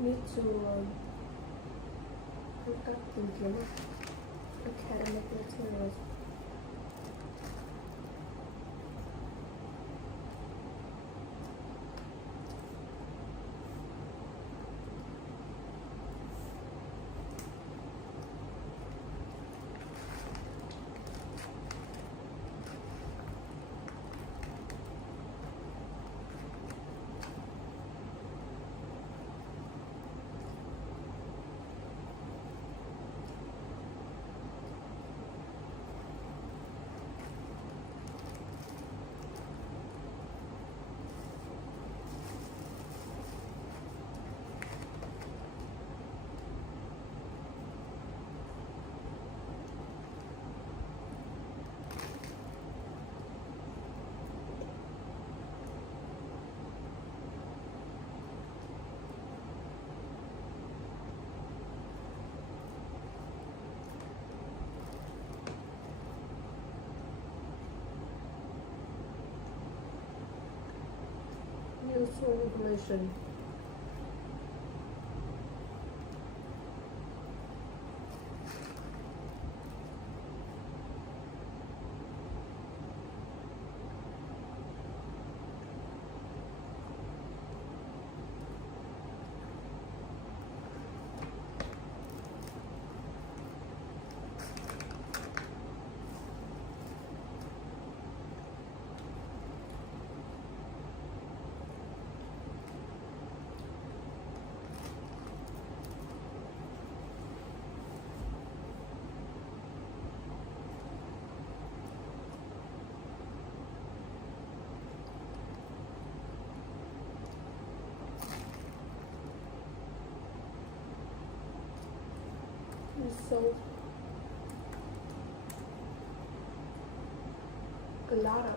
need to look up Indian academic materials. Useful regulation. So a lot of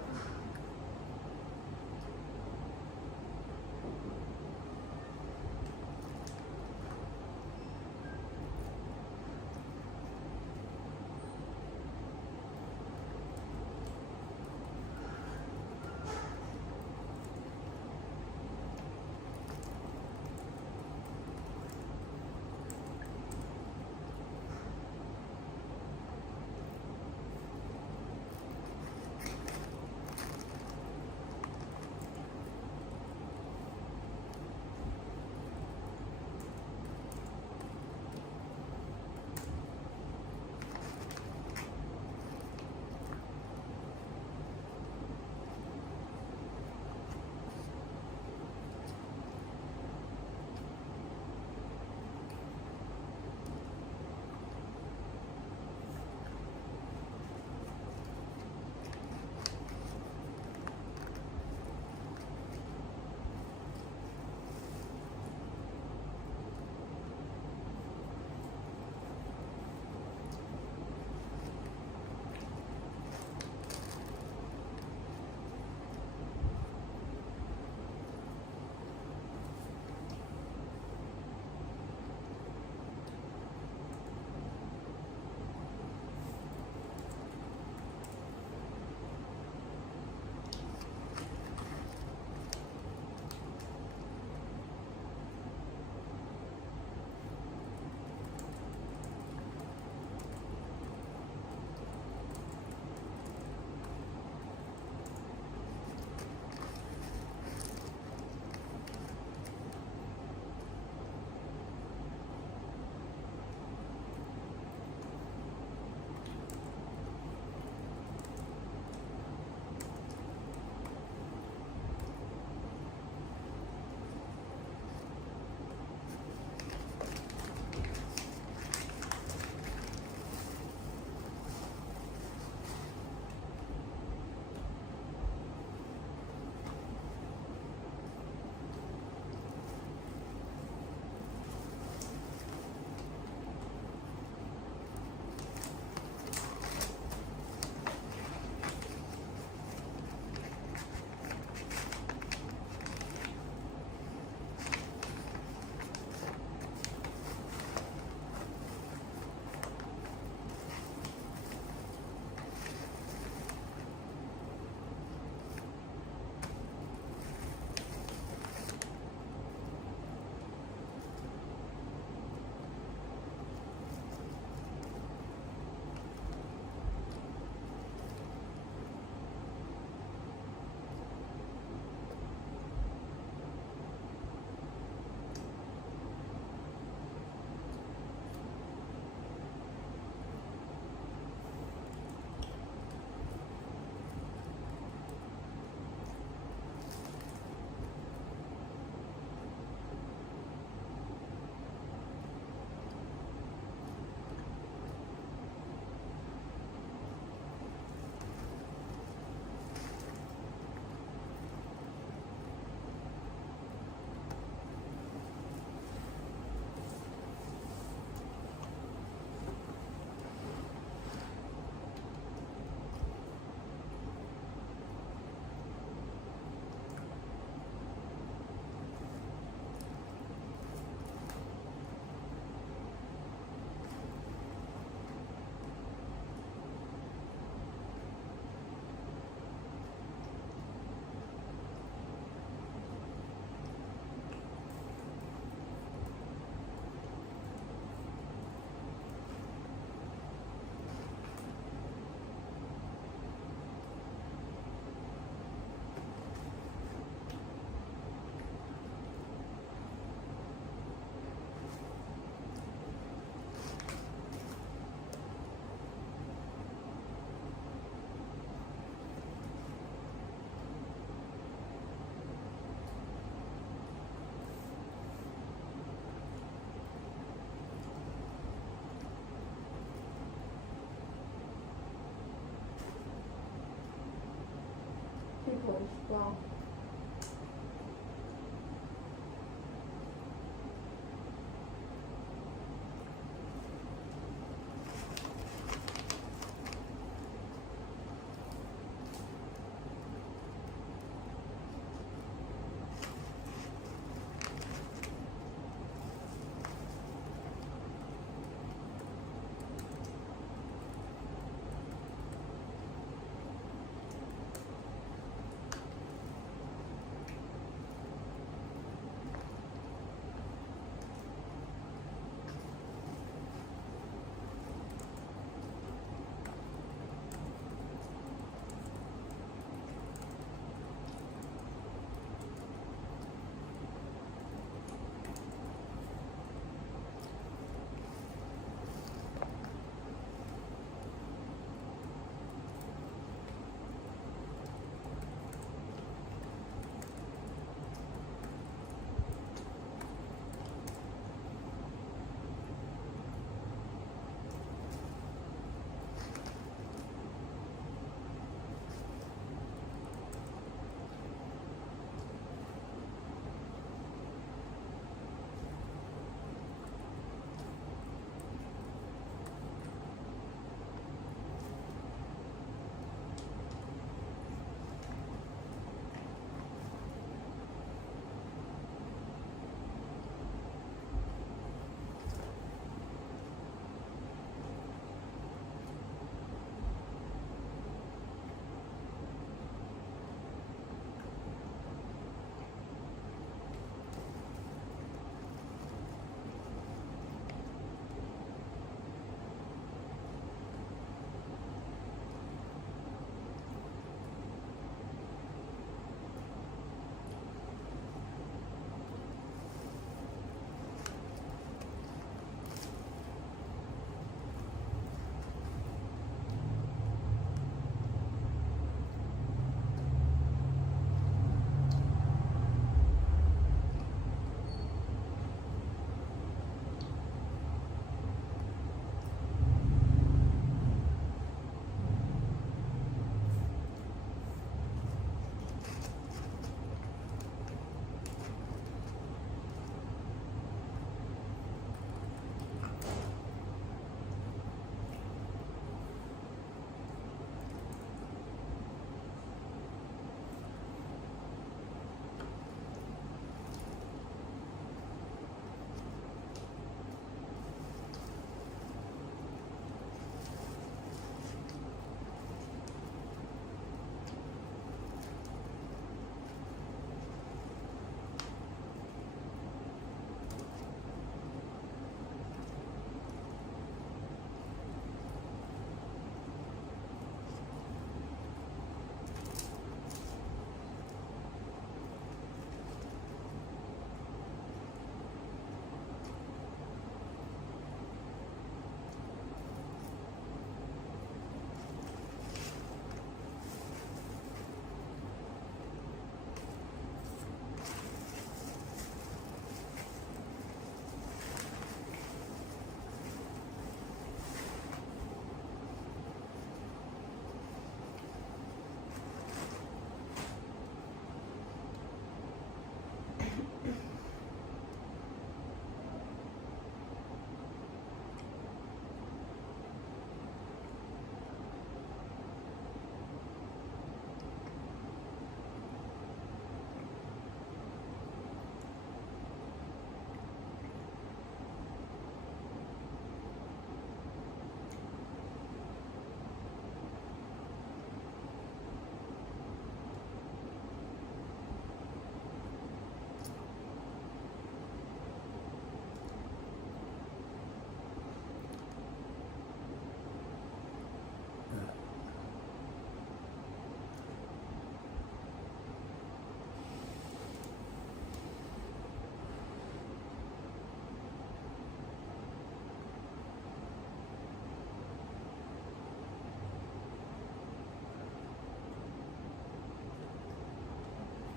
as well.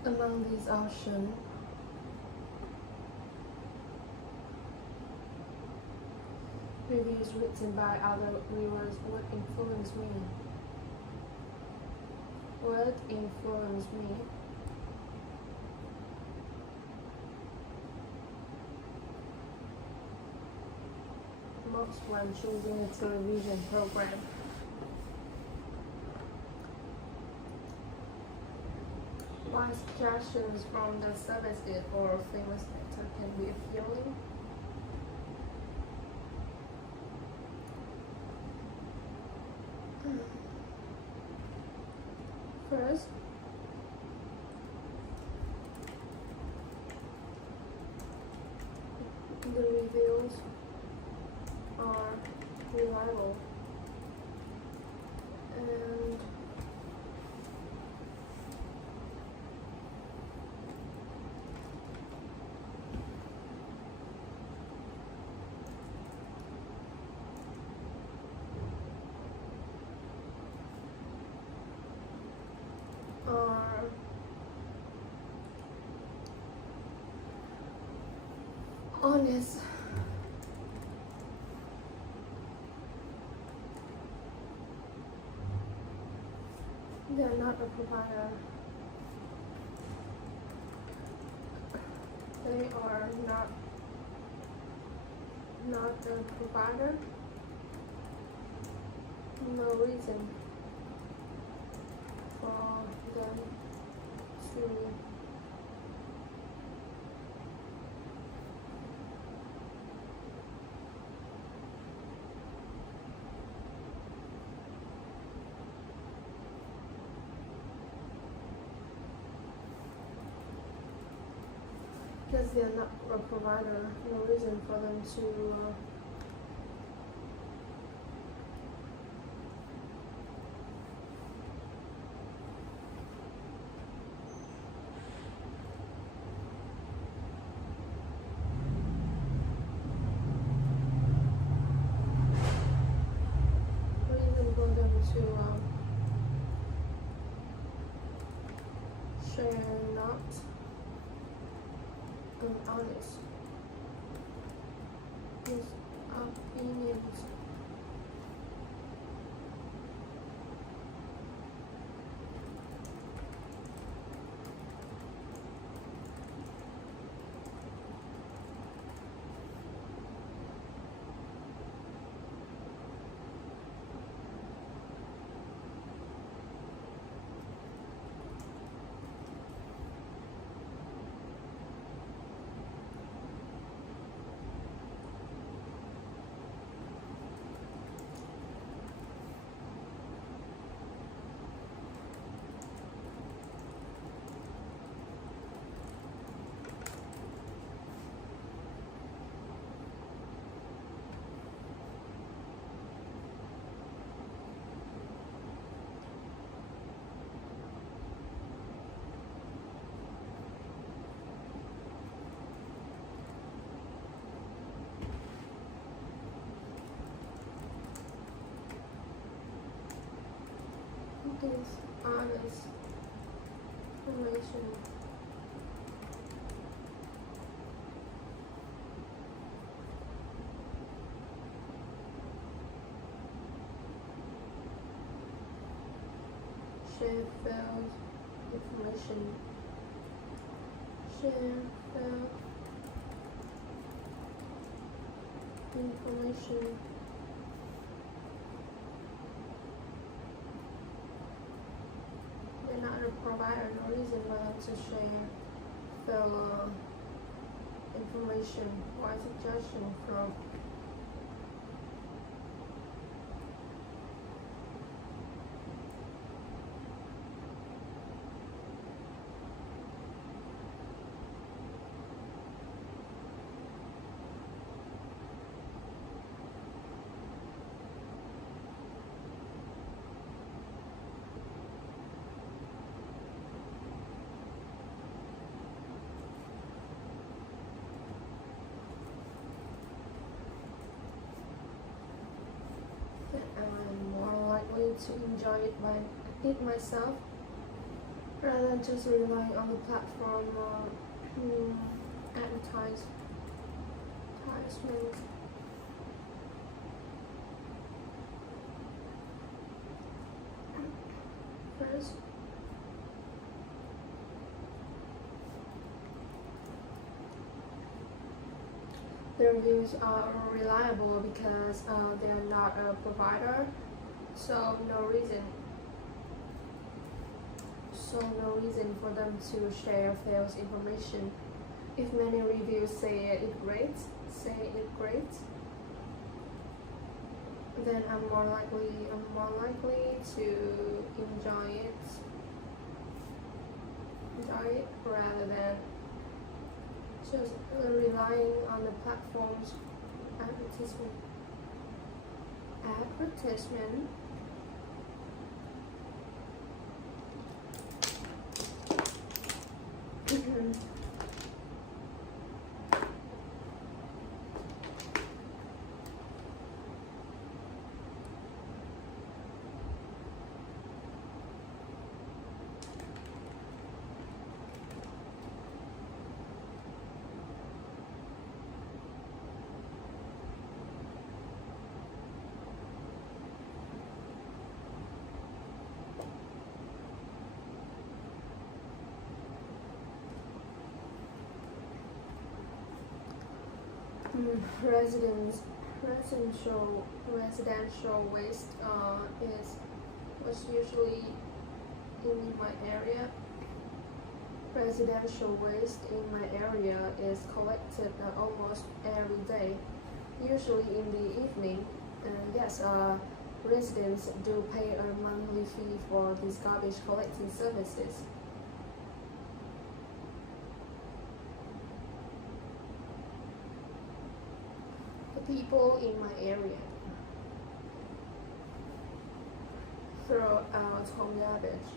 Among these options, reviews written by other viewers would influence me. What influenced me? Most when choosing a television program. Why suggestions from the celebrity or famous actor can be appealing? First, the reviews are reliable and are honest. They are not a provider. They are not a provider. No reason for them to because they are not a provider, no reason for them to share not honest his opinions. This honest information share failed information share failed information not a provider, no reason for them to share the information or suggestion from to enjoy it myself rather than just relying on the platform or advertisement. First, the reviews are reliable because they are not a provider, so no reason for them to share false information. If many reviews say it great, then I'm more likely to enjoy it rather than just relying on the platform's advertisement. Residential waste was usually in my area. Residential waste in my area is collected almost every day, usually in the evening. Yes, residents do pay a monthly fee for these garbage collecting services. People in my area throw out home garbage.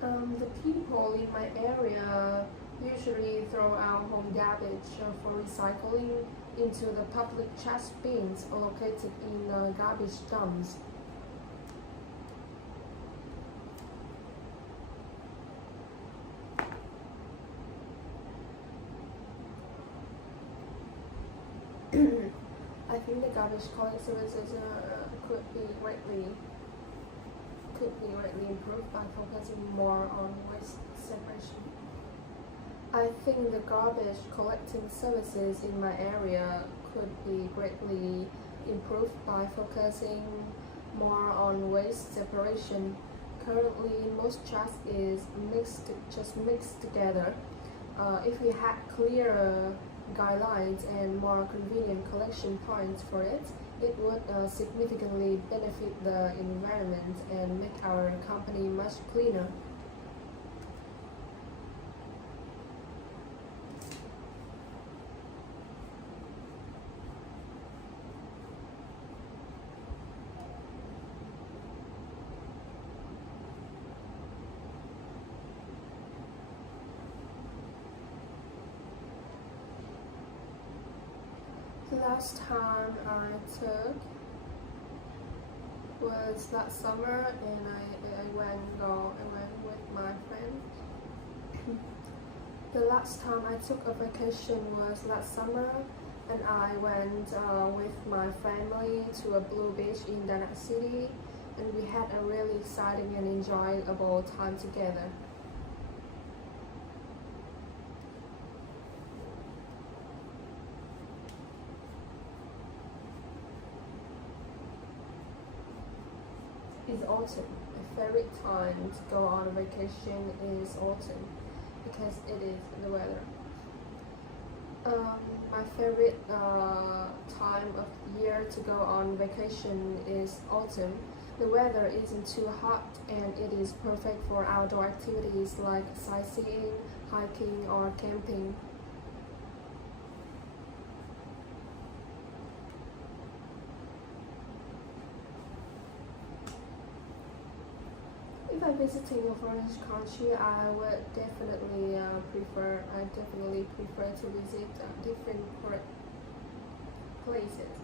The people in my area usually throw out home garbage for recycling into the public trash bins located in garbage dumps. I think the garbage collection services could be greatly improved by focusing more on waste separation. I think the garbage collecting services in my area could be greatly improved by focusing more on waste separation. Currently, most trash is mixed together. If we had clearer guidelines and more convenient collection points for it, it would significantly benefit the environment and make our company much cleaner. The last time I took was last summer, and I went with my friend. The last time I took a vacation was last summer, and I went with my family to a blue beach in Da Nang City, and we had a really exciting and enjoyable time together. Is autumn. My favorite time to go on a vacation is autumn because it is the weather. My favorite time of year to go on vacation is autumn. The weather isn't too hot and it is perfect for outdoor activities like sightseeing, hiking, or camping. If I'm visiting a foreign country, I would definitely prefer to visit different places.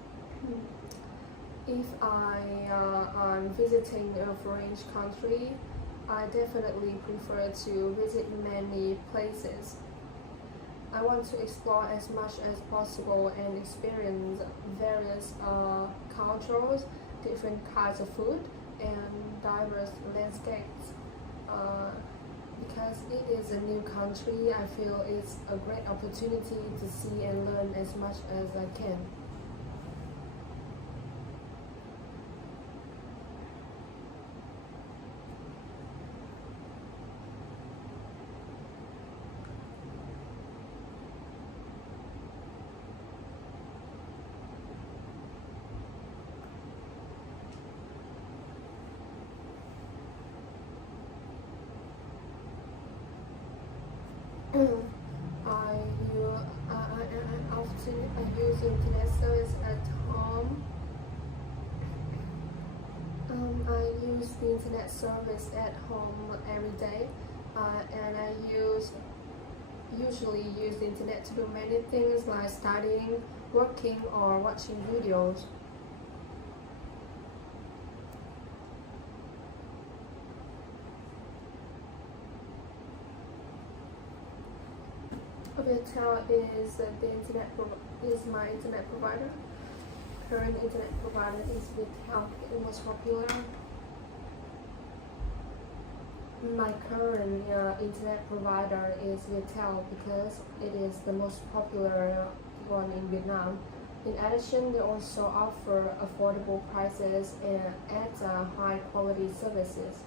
If I'm visiting a foreign country, I definitely prefer to visit many places. I want to explore as much as possible and experience various cultures, different kinds of food, and diverse landscapes. Because it is a new country, I feel it's a great opportunity to see and learn as much as I can. I often use internet service at home. I use the internet service at home every day, and I usually use the internet to do many things like studying, working, or watching videos. Viettel is my internet provider. Current internet provider is Viettel. It was popular. My current internet provider is Viettel because it is the most popular one in Vietnam. In addition, they also offer affordable prices and at high quality services.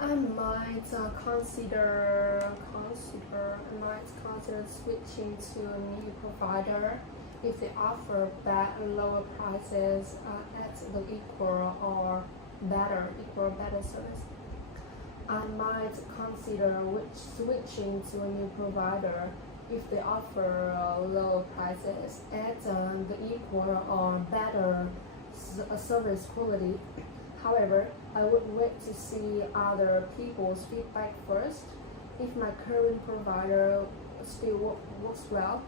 I might consider switching to a new provider if they offer lower prices at the equal better service. I might consider switching to a new provider if they offer lower prices at the equal or better service quality. However, I would wait to see other people's feedback first. If my current provider still works well,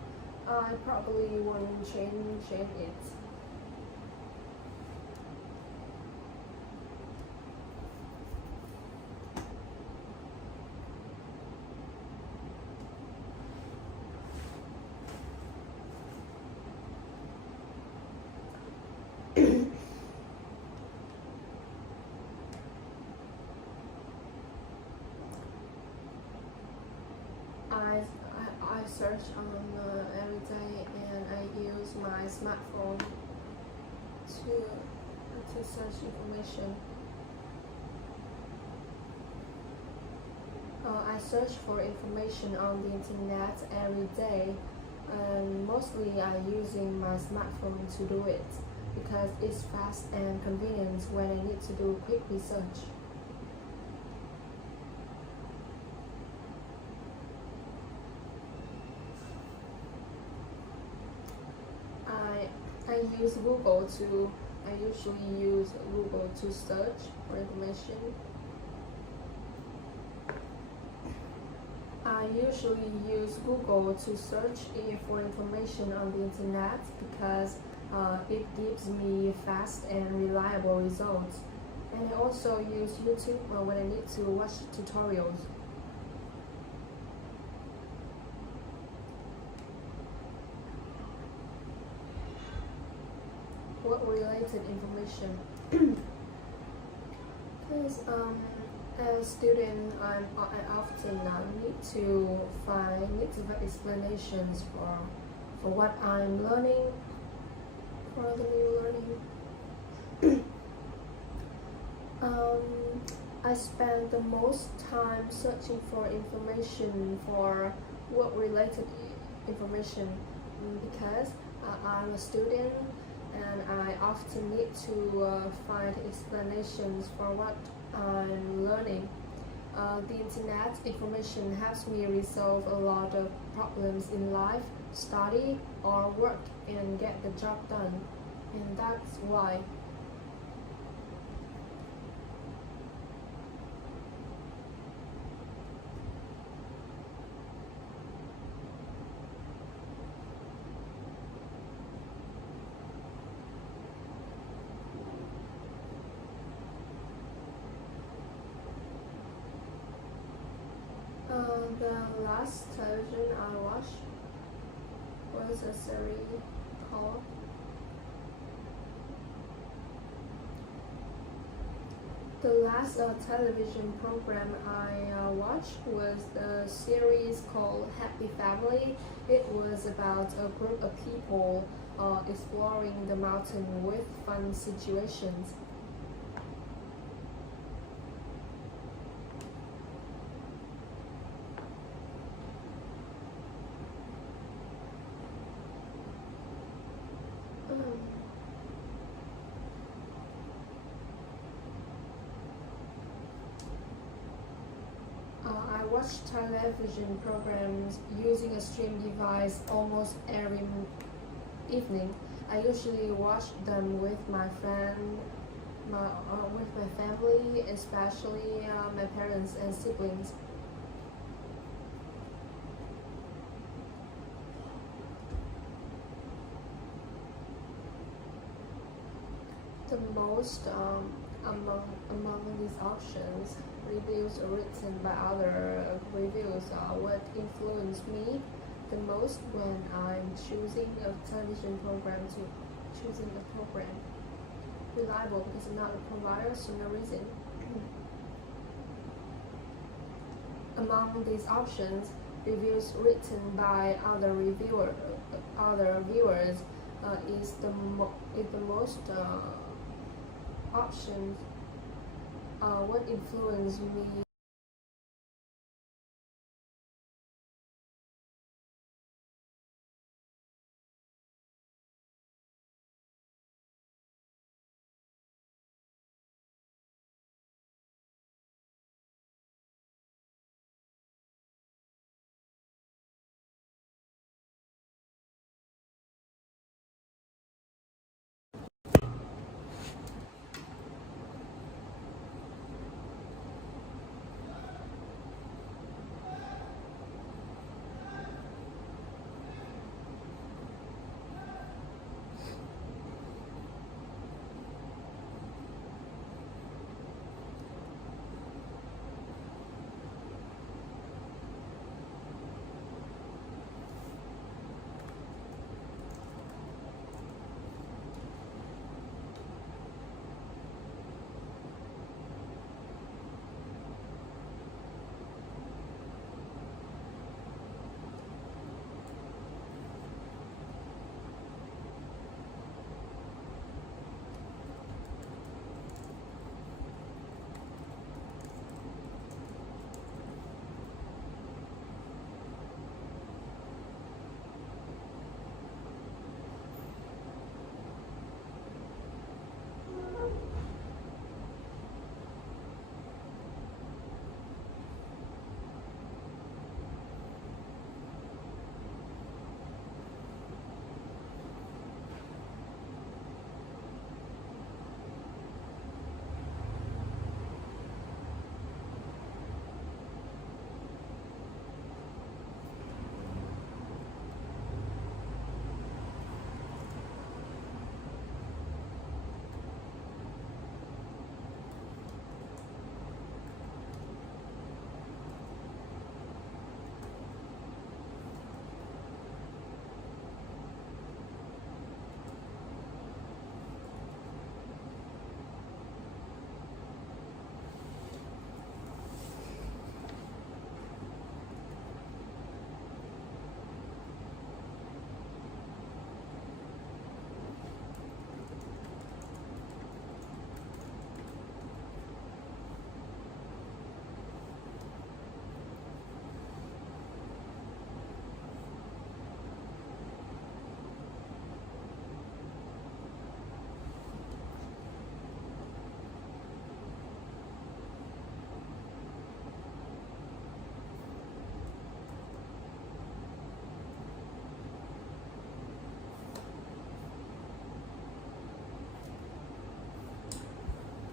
I probably won't change it. I search on every day, and I use my smartphone to search information. I search for information on the internet every day, and mostly I'm using my smartphone to do it because it's fast and convenient when I need to do quick research. I usually use Google to search for information. I usually use Google to search for information on the internet because it gives me fast and reliable results. And I also use YouTube when I need to watch tutorials. What related information? Because as a student, I often need to find explanations for what I'm learning, for the new learning. I spend the most time searching for information for work-related information because I'm a student and I often need to find explanations for what I'm learning. The internet information helps me resolve a lot of problems in life, study or work, and get the job done. And that's why. The last television I watched was a series call. The last television program I watched was the series called Happy Family. It was about a group of people exploring the mountain with fun situations. I watch television programs using a stream device almost every evening. I usually watch them with my family, especially my parents and siblings. The most among these options, reviews written by other reviews are what influence me the most when I'm choosing a television program to choosing a program. Reliable because another provider, so no reason. Among these options, reviews written by other viewers is the most options. What influenced me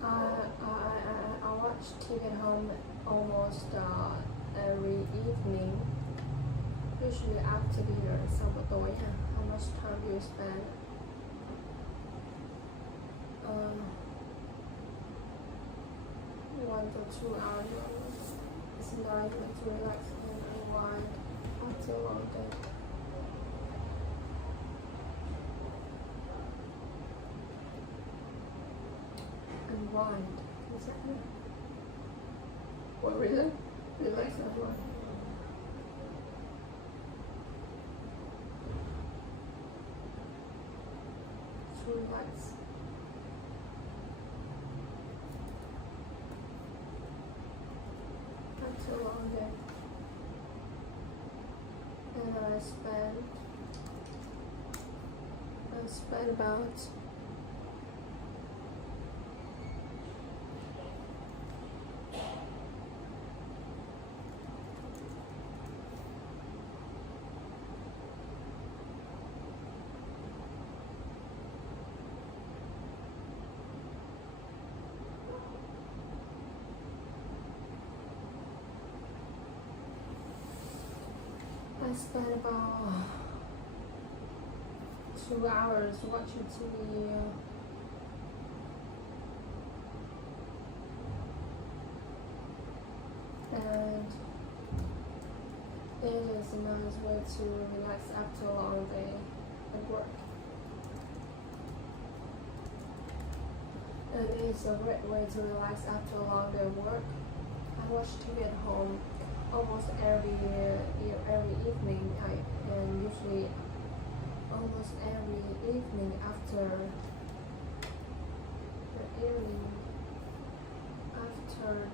I watch TV at home almost every evening. Usually after dinner, sau bữa tối ha. How much time do you spend? 1 to 2 hours. It's nice to relax and unwind after a long day. unwind. Is that it? What reason? Relax and unwind. To relax. After a long day. And I spent about I spent about 2 hours watching TV. And it is a nice way to relax after a long day at work. And it is a great way to relax after a long day of work. I watch TV at home almost every evening. And usually almost every evening after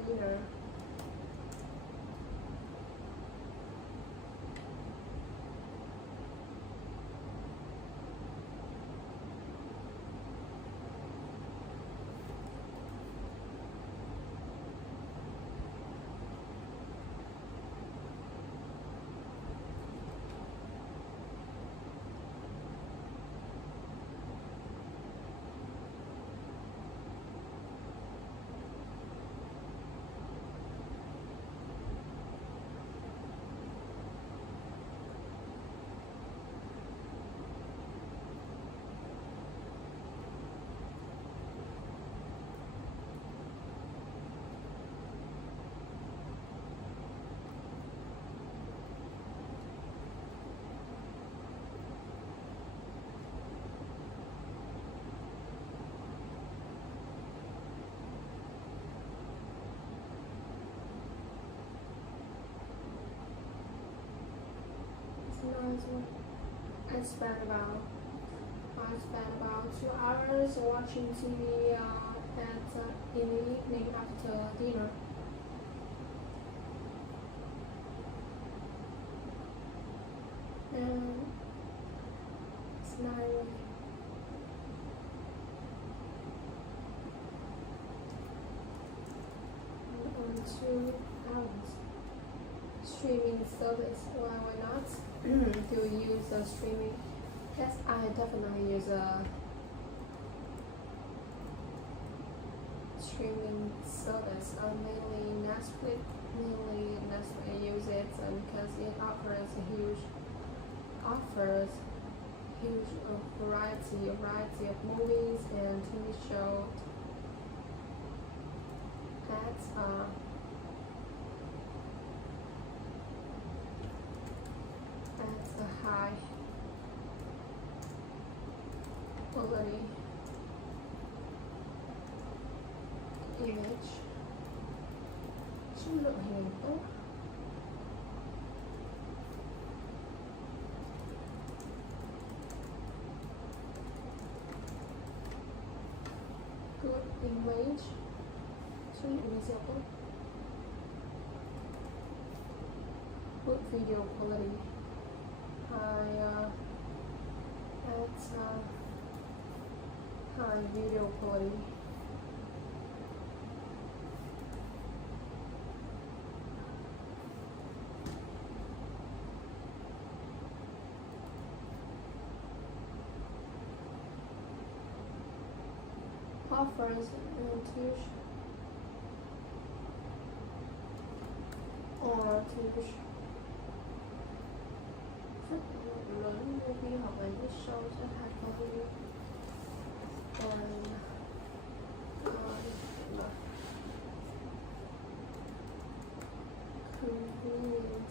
dinner. I spent about 2 hours watching TV in the evening after dinner. And it's nice. On 2 hours streaming service. Why not? Do you use a streaming? Yes, I definitely use a streaming service. Mainly Netflix. I use it because it offers huge variety of movies and TV shows at a high quality image. Chất lượng hình tốt. Good image. Chất lượng video tốt. Good video quality. High video quality. Offers tuition or tuition. Rất lớn movie hoặc là những show rất high quality and convenient.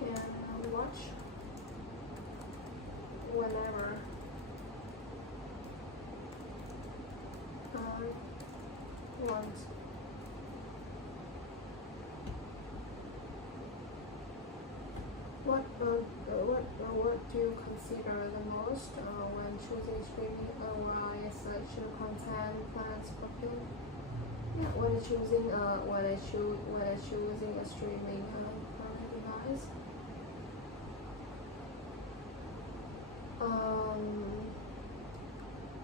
Can watch never want. What do you consider the most when choosing streaming online such content plans popular? Yeah, when I choosing a streaming device,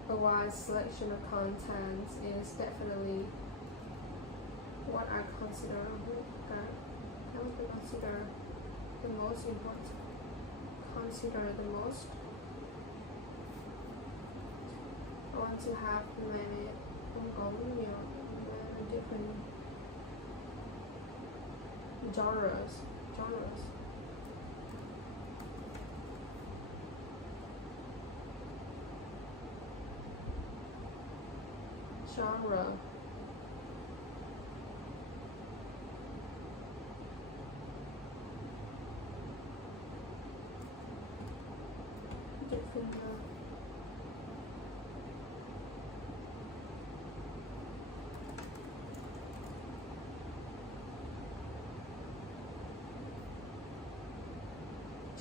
a wide selection of content is definitely what I consider the most important. Consider the most. I want to have many different genres. Genre. Different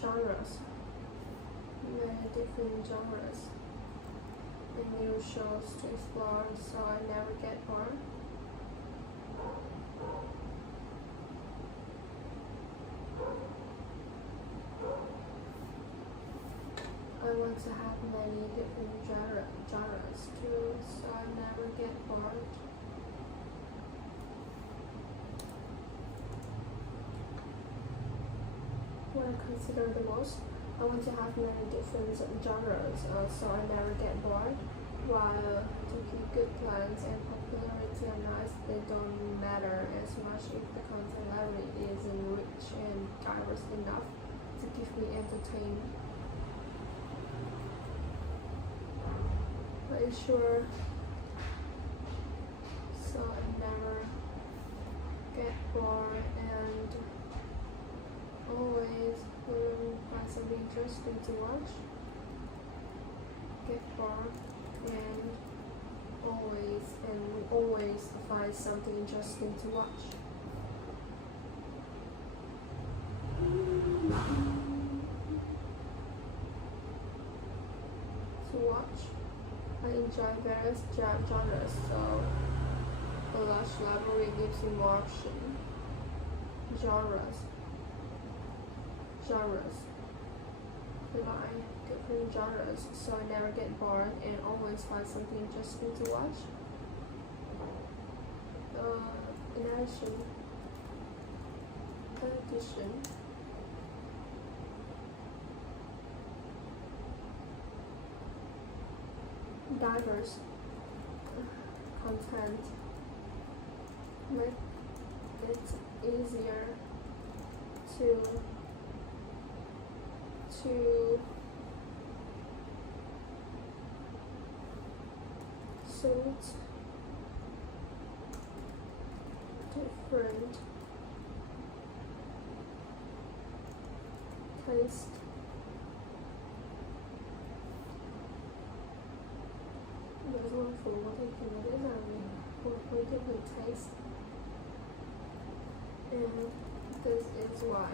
genres. Many different genres and new shows to explore, so I never get bored. I want to have many different genres too, so I never get bored. What I consider the most, I want to have many different genres, so I never get bored. While to keep good plans and popularity are nice, they don't matter as much if the content library is rich and diverse enough to keep me entertained. But it's sure, so I never get bored and always will find something interesting to watch. Get bored and always find something interesting to watch. I enjoy various genres, so a large library gives me more options. Genres. Like different genres, so I never get bored and always find something interesting to watch. In addition, diverse content make it easier to suit different taste. There's one for what I can do with different taste, and this is why.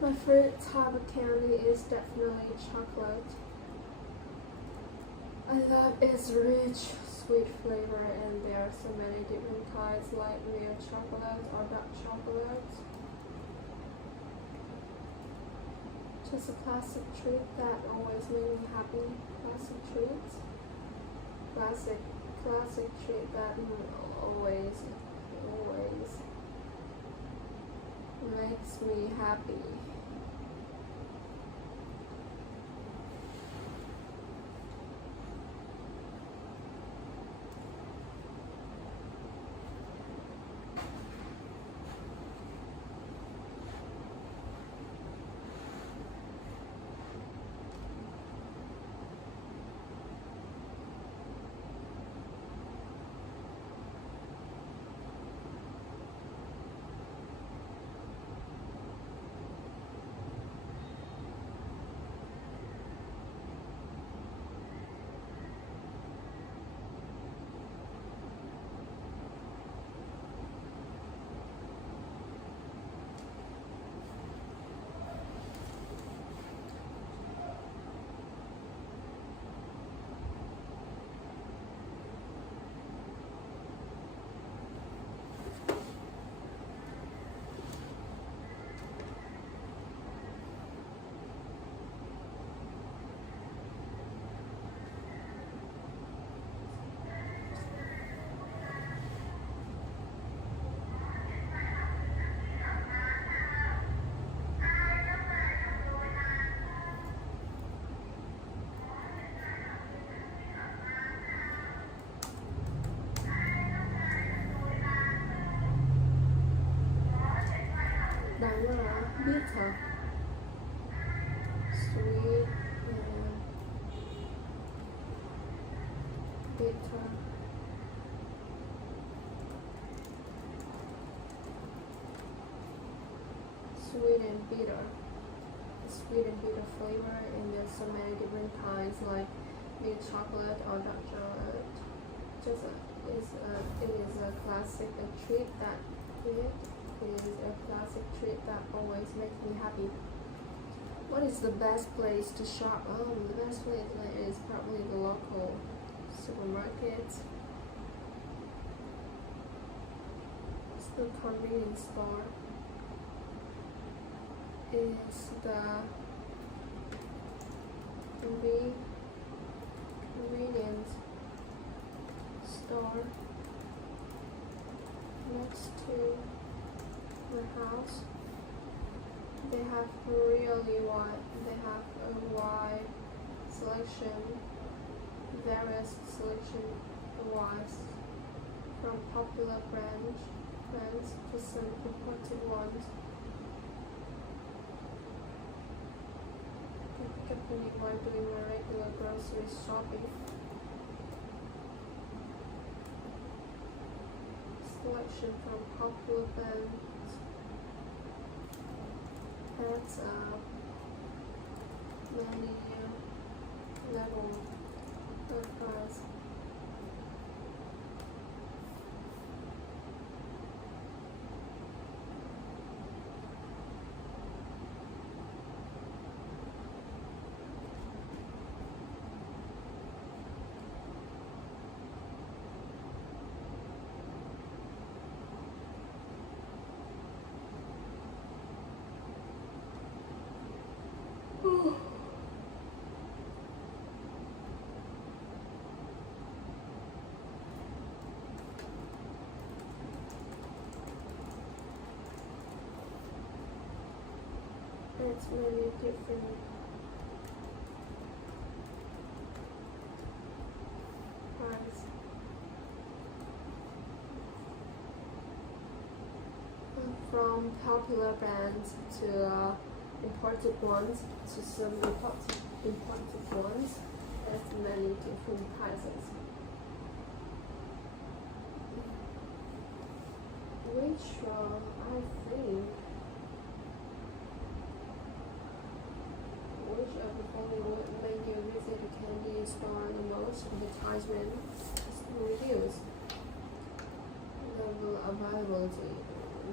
My favorite type of candy is definitely chocolate. I love its rich, sweet flavor, and there are so many different kinds like milk chocolate or dark chocolate. Just a classic treat that always makes me happy. Classic treats. Classic treat that always makes me happy. Bitter, sweet, and bitter. Sweet and bitter. Sweet and bitter flavor, and there's so many different kinds like milk chocolate or dark chocolate. It is a classic treat that always makes me happy. What is the best place to shop? The best place is probably the local supermarket. It's the convenience store. It's the convenience store next to my house. They have a wide selection, various selection wise, from popular brands to some imported ones. Company while doing my regular grocery shopping. Selection from popular brands. That's many level of price. It's many different price. From popular brands to imported ones to some imported ones. There's many different prices. Which I think which of the following would make you visit a candy store the most? Advertisement, reviews, level availability,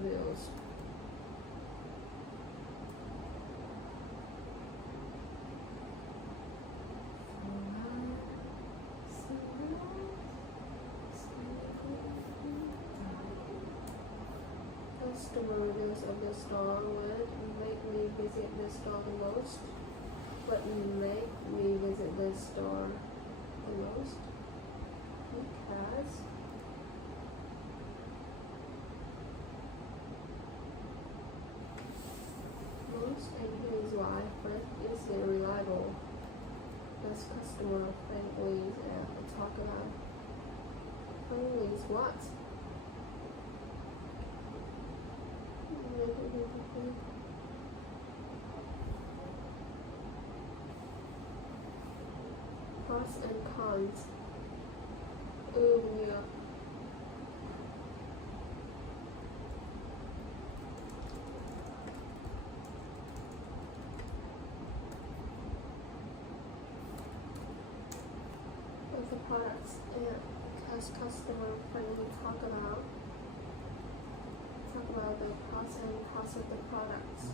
reviews. customer reviews of the store would make me visit the store the most? What make me visit the store the most? Because most, and here is why. First, is it reliable? Does customer friendly talk about friendly is what? Pros and cons. Yeah. With the products, and because customer friendly talk about the pros and cons of the products.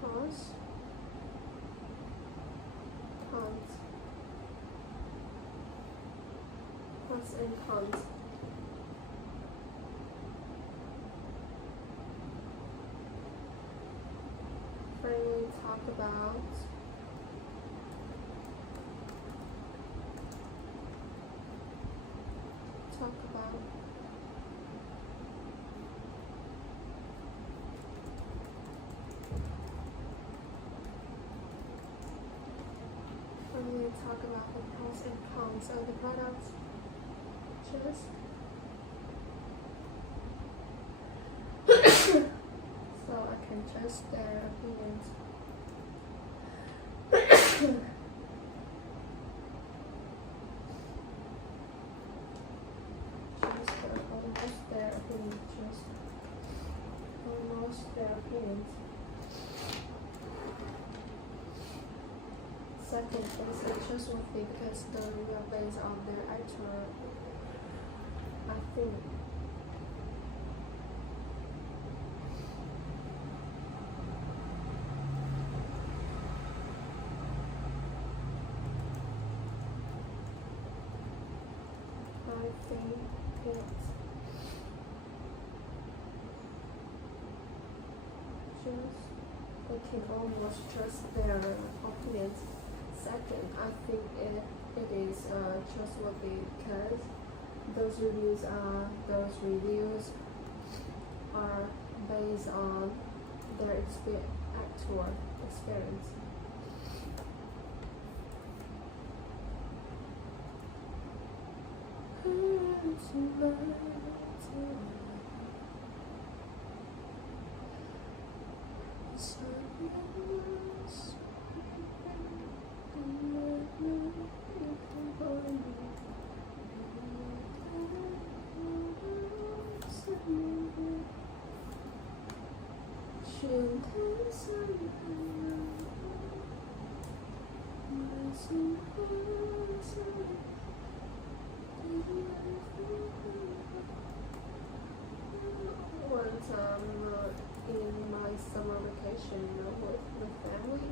Pros, cons, pros and cons. Friendly talk about friendly talk about the pros and cons of the products. Just so I can trust their opinions. Almost their opinions. Second, is trustworthy because the real base of their actual. I think I can almost trust their opinions. Second, I think it is trustworthy because those reviews are based on their actual experience. Once in my summer vacation with family.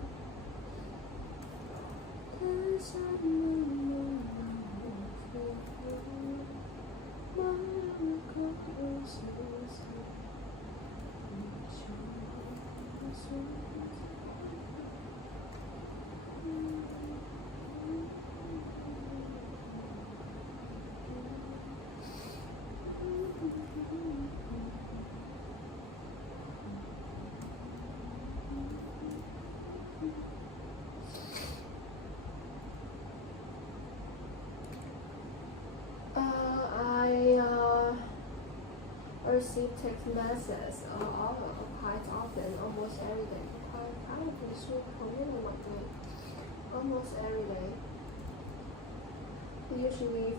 I receive text messages quite often, almost every day. I don't think so. Almost every day. Usually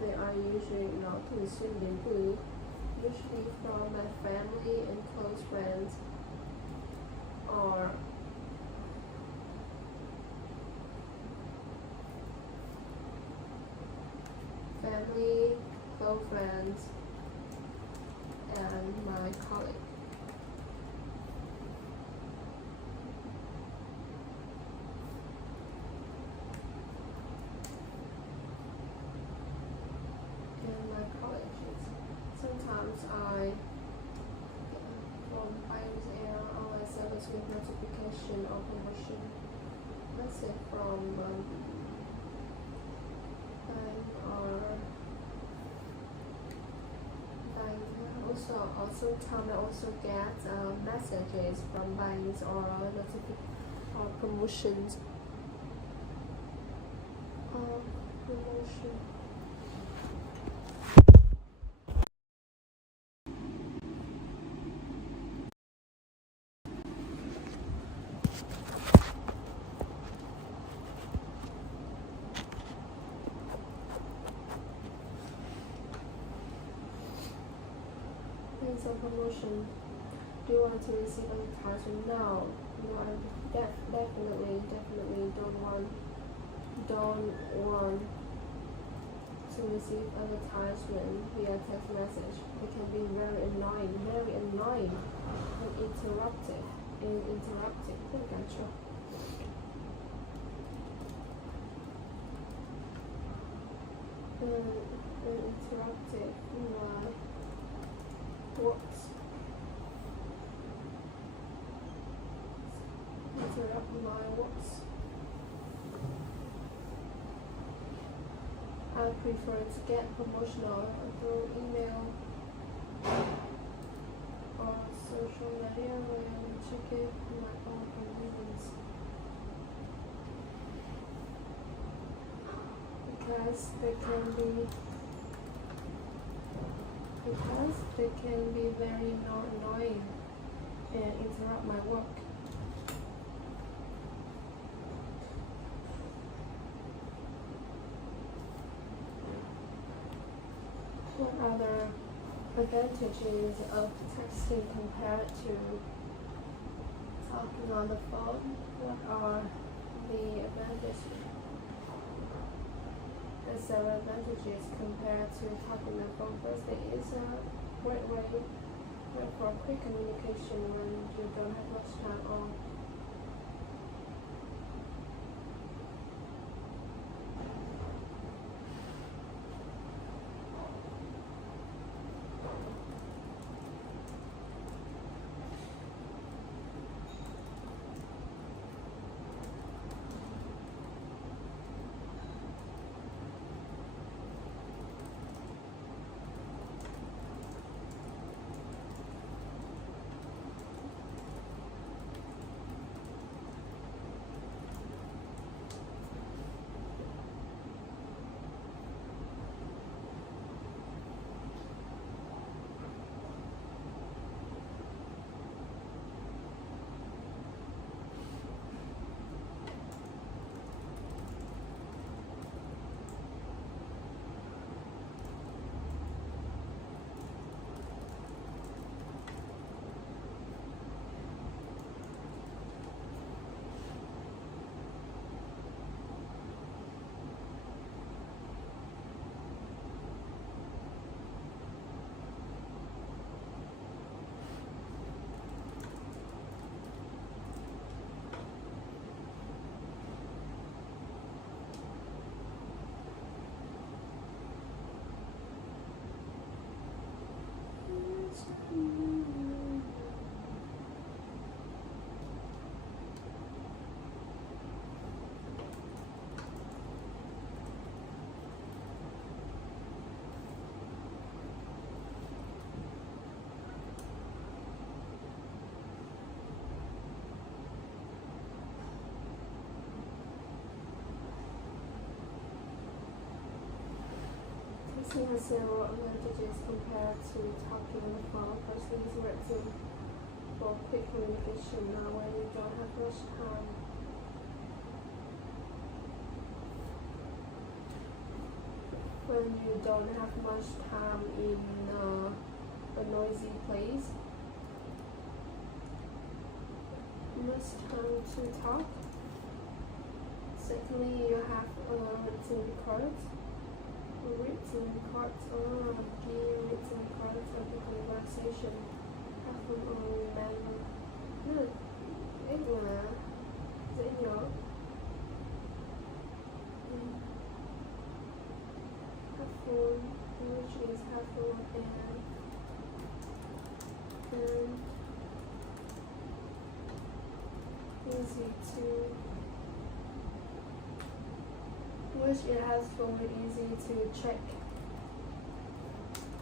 they are usually not usually from my family and close friends, or family, close friends, and my colleague. common also Tom also get messages from banks or or promotions promotion. Thanks for promotion. Do you want to receive advertisement? No. You are definitely don't want to receive advertisement via text message. It can be very annoying and interruptive. 这个感受。interrupted my works. Interrupt my works. I prefer to get promotional through email or social media where I check it in my own convenience. Because they can be very annoying and interrupt my work. What other advantages of texting compared to talking on the phone? What are the advantages? There's several advantages compared to talking on the phone. First thing is a great way for quick communication when you don't have much time on. Texting has several advantages compared to talking on the phone. Firstly, it's written for quick communication when you don't have much time. When you don't have much time in a noisy place, much time to talk. Secondly, you have written records. Written records of the conversation. Often only remember. No, everywhere. Dễ nhớ. Helpful, which is helpful and easy to which it has fully easy to check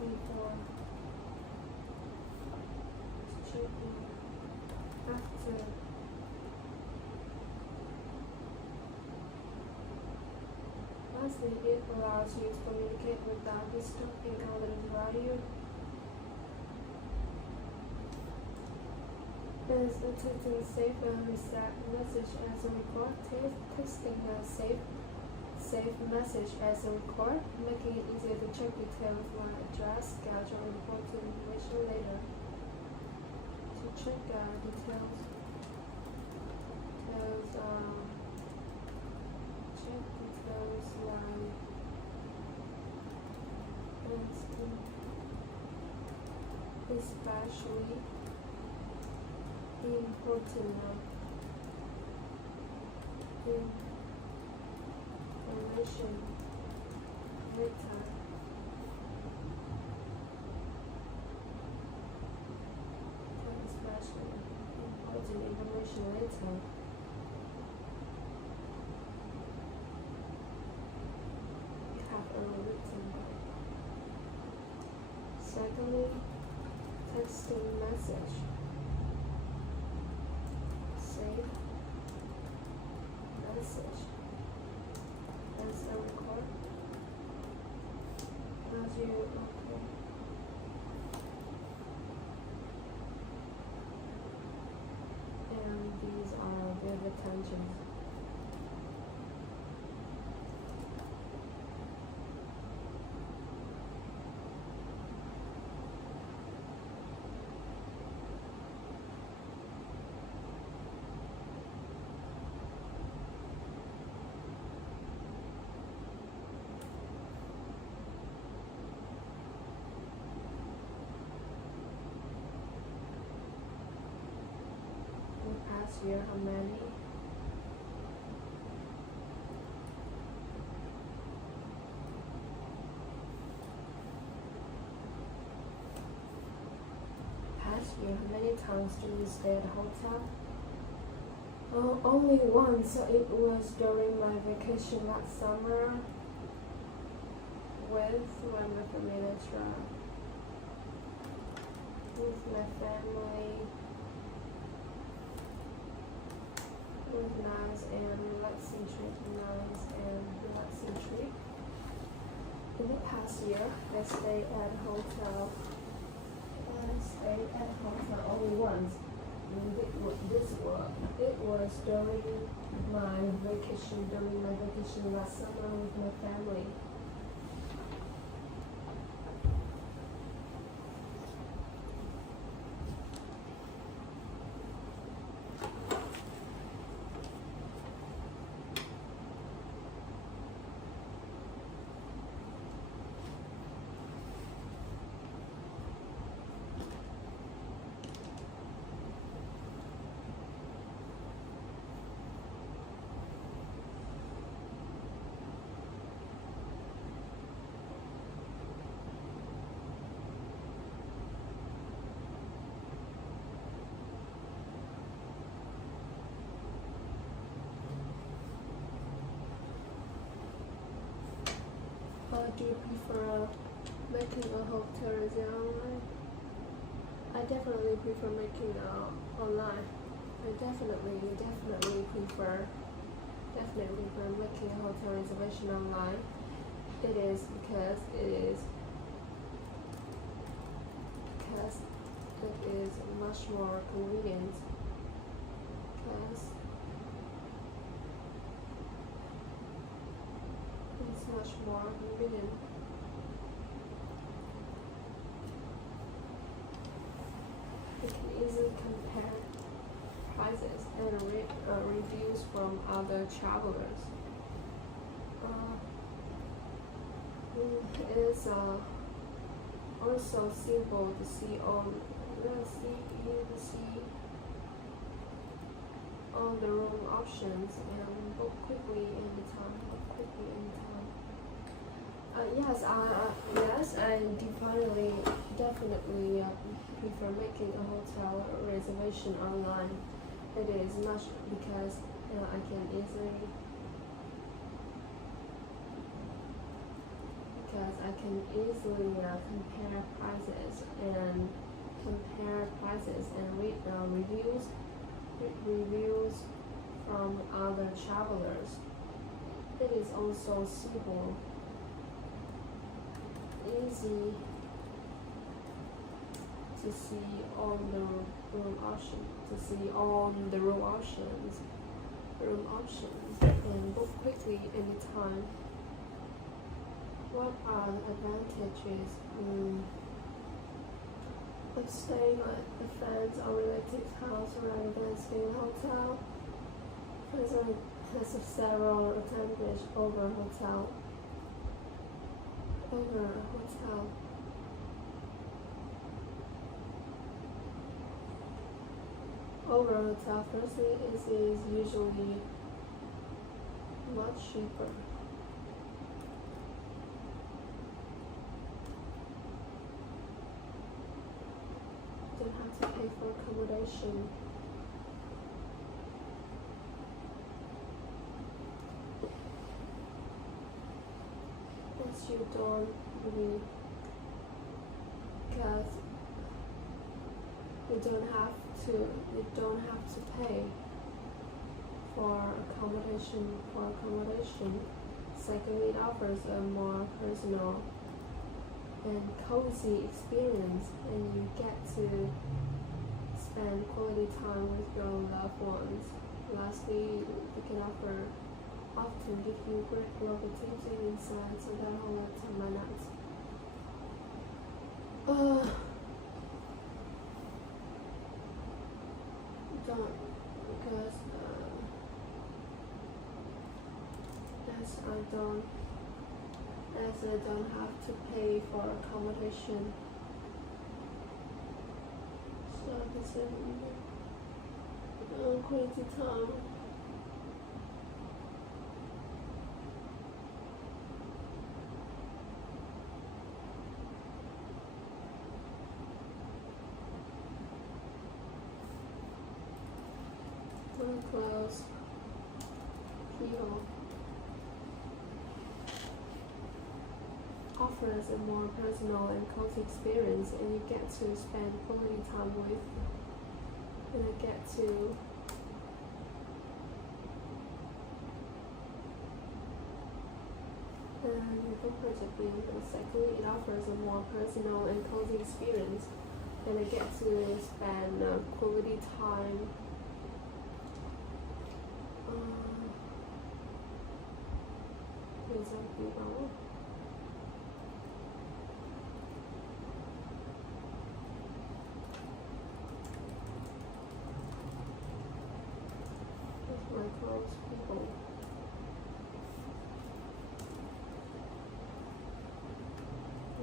before after. Lastly, it allows you to communicate without disturbing others around you. Is texting save and reset message as a record. Texting a save message as a record, making it easier to check details like address, schedule, and important information later. To check details, check details like especially important information later. Especially important information later. You have a written. Secondly, texting message. Save message as a record. As you okay. And these are vivid tensions. Past year, how many? Past year, how many times do you stay at a hotel? Only once. It was during my vacation last summer with my family, with my family. With Nice and relaxing trip, Nice and relaxing trip. In the past year, I stayed at a hotel. Only once. It was during my vacation last summer with my family. Do you prefer making a hotel reservation online? I definitely prefer making online. I definitely prefer making a hotel reservation online. It is because it is much more convenient. It's much more convenient. You can easily compare prices and reviews from other travelers. It is also simple to see all the room options and book quickly anytime. Yes, I definitely prefer making a hotel reservation online. It is much because I can easily I can easily compare prices and read reviews from other travelers. It is also simple, easy to see all the room options, and book quickly anytime. What are the advantages of staying at a friend's or relative's house rather than staying in a hotel? Present has several advantages over a hotel. Firstly, it is usually much cheaper. Don't have to pay for accommodation. As you don't really get, you don't have to pay for accommodation. Secondly, it offers a more personal and cozy experience, and you get to spend quality time with your loved ones. Lastly, they can often give you great local tips and insights about how to manage. As I don't have to pay for accommodation, so I can spend quality time. Close people offers a more personal and cozy experience, and you get to spend quality time with, and I get to secondly, it offers a more personal and cozy experience, and I get to spend quality time with some people. With my close people.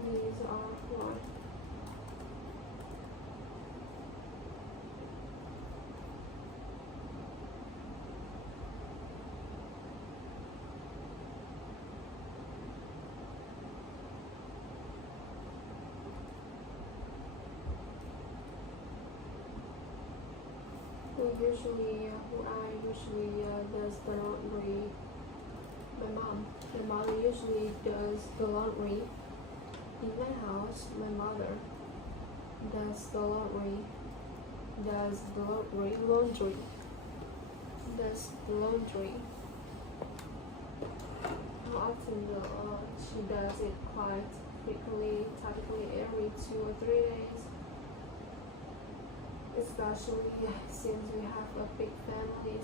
These are why. I usually does the laundry. My mother usually does the laundry. In my house, my mother does the laundry. How often she does it quite frequently, typically every 2 or 3 days. Especially since we have a big family,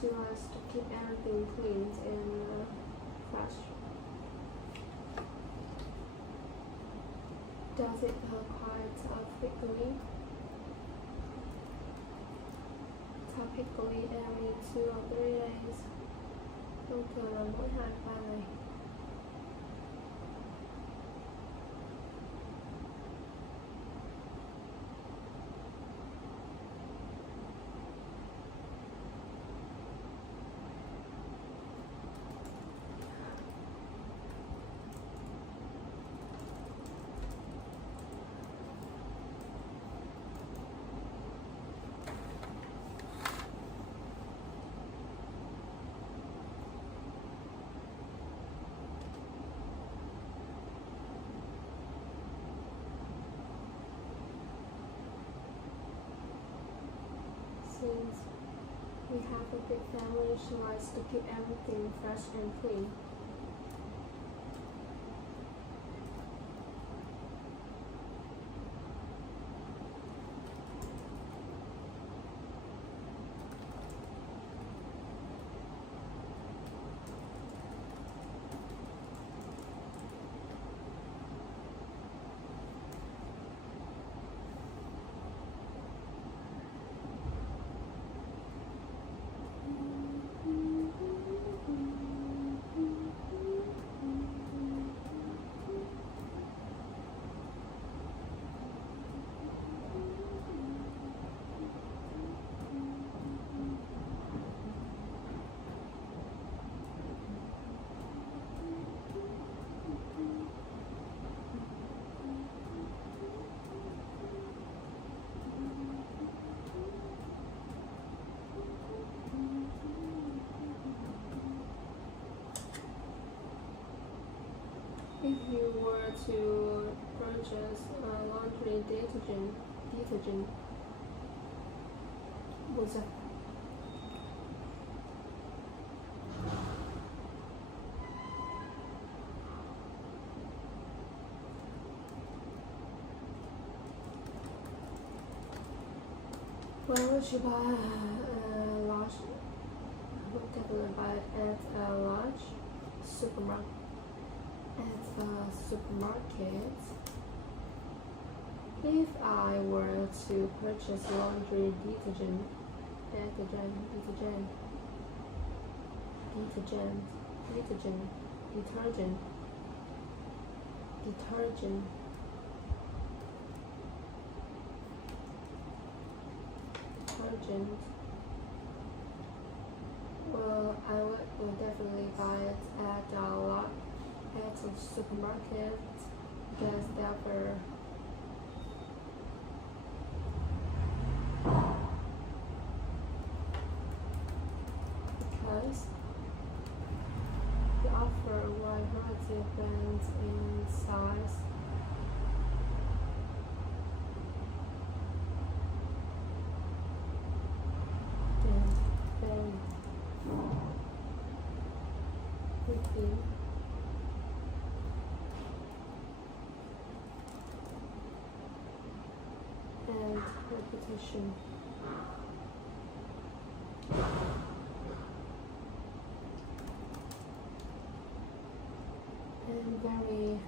she wants to keep everything clean and fresh. Does it quite frequently? Typically every 2 or 3 days. Thông thường là mỗi 2-3 ngày. The big family, she likes to keep everything fresh and clean. If you were to purchase a laundry detergent, 뭐죠? Where would you buy a large? Would definitely buy it at a large supermarket. At the supermarket, if I were to purchase laundry detergent, well, I would definitely buy it at a supermarket because they offer a wide variety of brands in size. And quickly and reputation. And very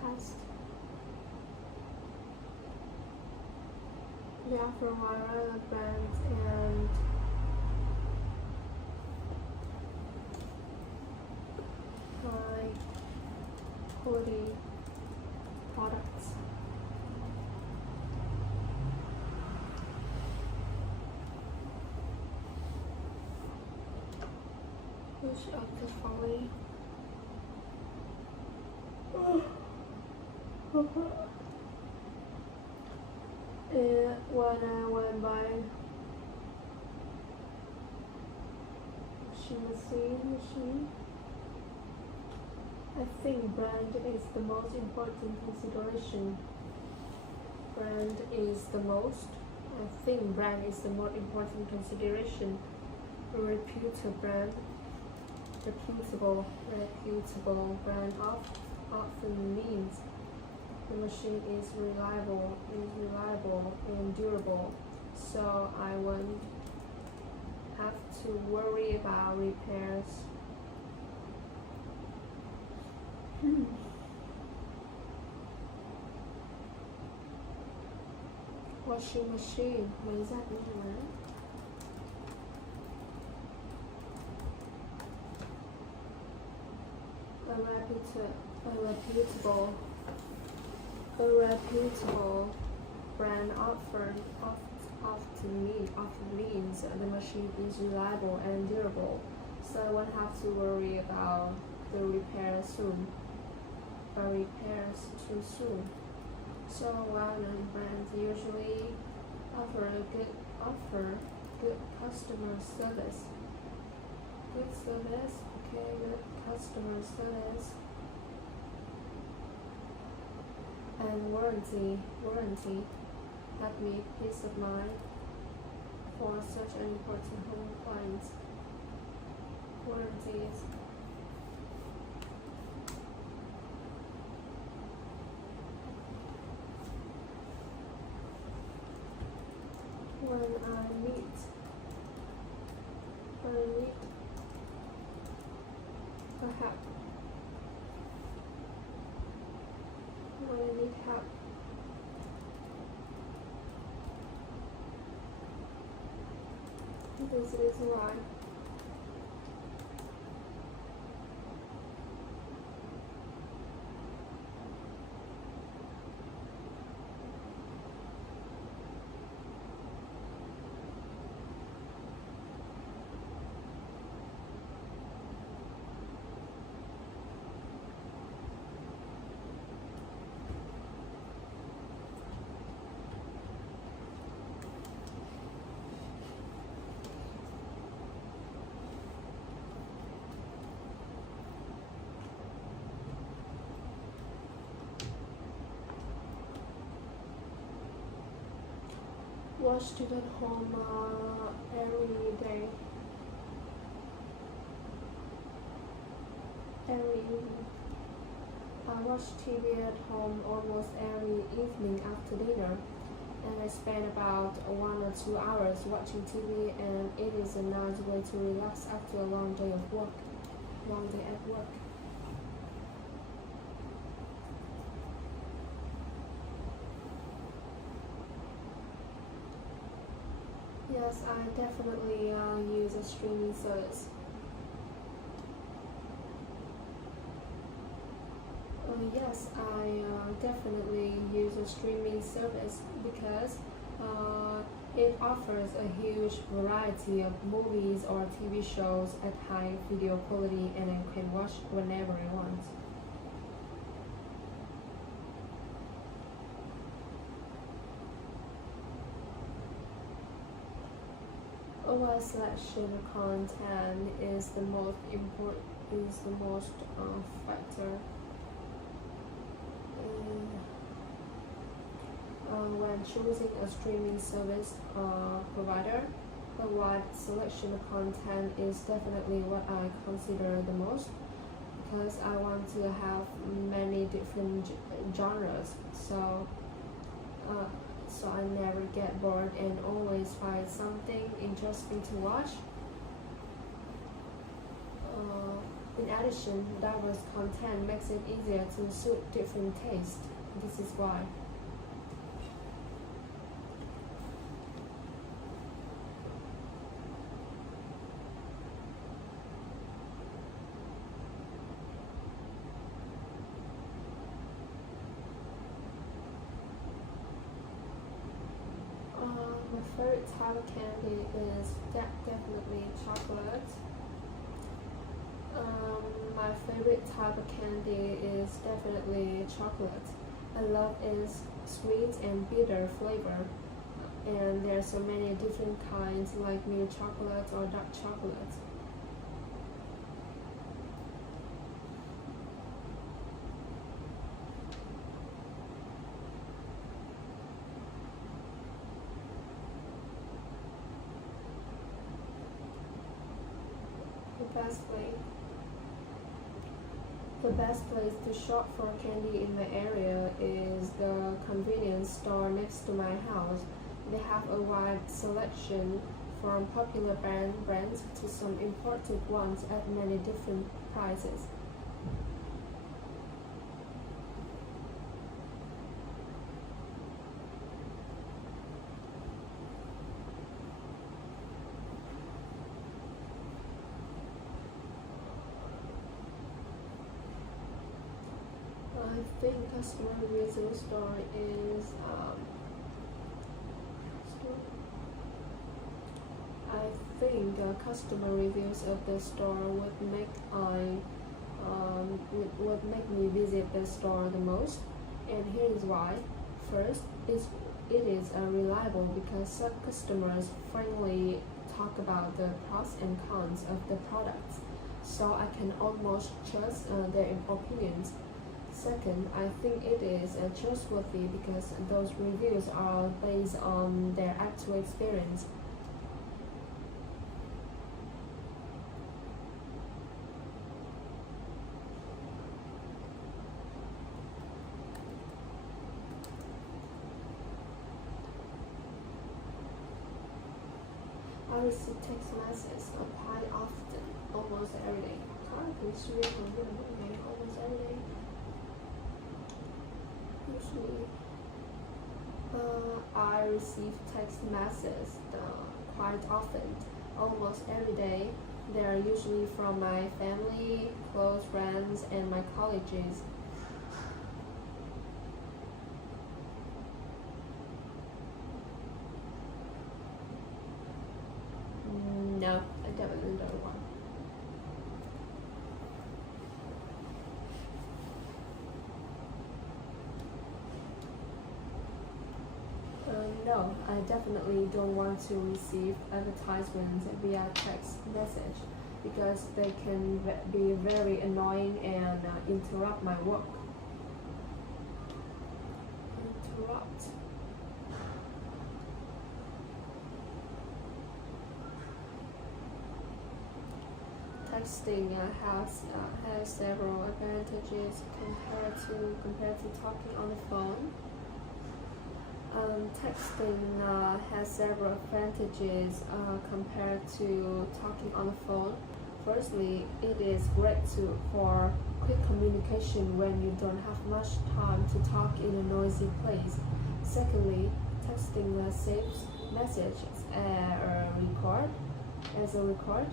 test. They offer a variety of brands and high quality products. Which of the following? When I went by machine, I think brand is the most important consideration. I think brand is the more important consideration. A reputable brand often means the machine is reliable and durable, so I won't have to worry about repairs. Washing machine, what does that mean? A reputable brand often means the machine is reliable and durable, so I won't have to worry about the repairs too soon. So well-known brands usually offer good customer service. Good service, okay, good customer service. And warranty, that me peace of mind for such an important home appliance. Warranties. When I need help. When I need help. This is why. Watch it at home every day, every evening. I watch TV at home almost every evening after dinner, and I spend about 1 or 2 hours watching TV, and it is a nice way to relax after a long day at work. Yes, I definitely use a streaming service. Yes, I definitely use a streaming service because it offers a huge variety of movies or TV shows at high video quality, and I can watch whenever I want. Our selection of content is the most important, factor. When choosing a streaming service provider, a wide selection of content is definitely what I consider the most, because I want to have many different genres. So I never get bored and always find something interesting to watch. In addition, diverse content makes it easier to suit different tastes. This is why. My favorite type of candy is definitely chocolate. My favorite type of candy is definitely chocolate. I love its sweet and bitter flavor, and there are so many different kinds like milk chocolate or dark chocolate. The best place to shop for candy in my area is the convenience store next to my house. They have a wide selection from popular brands to some imported ones at many different prices. I think customer review store is I think customer reviews of the store would make I would make me visit the store the most, and here is why. First, it is reliable because some customers frankly talk about the pros and cons of the products, so I can almost trust their opinions. Second, I think it is trustworthy because those reviews are based on their actual experience. I receive text messages quite often, almost every day. Almost every day. Usually, I receive text messages quite often, almost every day. They are usually from my family, close friends, and my colleagues. No, I definitely don't want. No, I definitely don't want to receive advertisements via text message because they can be very annoying and interrupt my work. Interrupt. Texting has several advantages compared to talking on the phone. Texting has several advantages compared to talking on the phone. Firstly, it is great for quick communication when you don't have much time to talk in a noisy place. Secondly, texting saves messages as a record,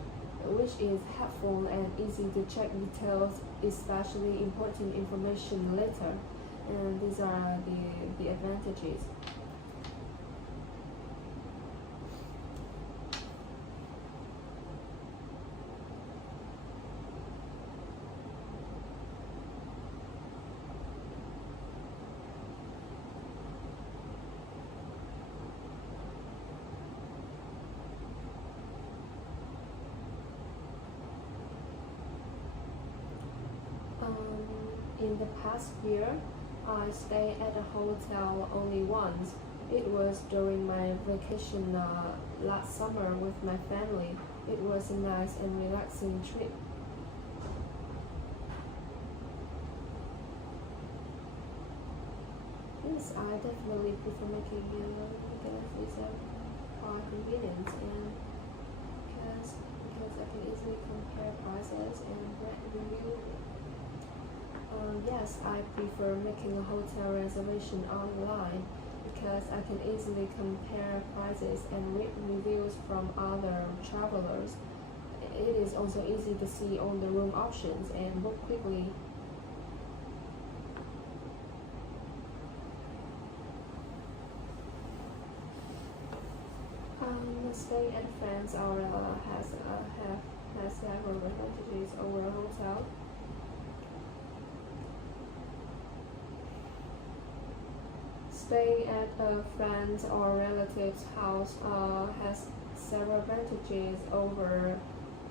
which is helpful and easy to check details, especially important information later. And these are the advantages. In the past year, I stayed at a hotel only once. It was during my vacation last summer with my family. It was a nice and relaxing trip. Yes, I definitely prefer making because it's convenient and because I can easily compare prices and review. Yes, I prefer making a hotel reservation online because I can easily compare prices and read reviews from other travelers. It is also easy to see all the room options and book quickly. Staying at friends or has several advantages over a hotel. Staying at a friend's or relative's house has several advantages over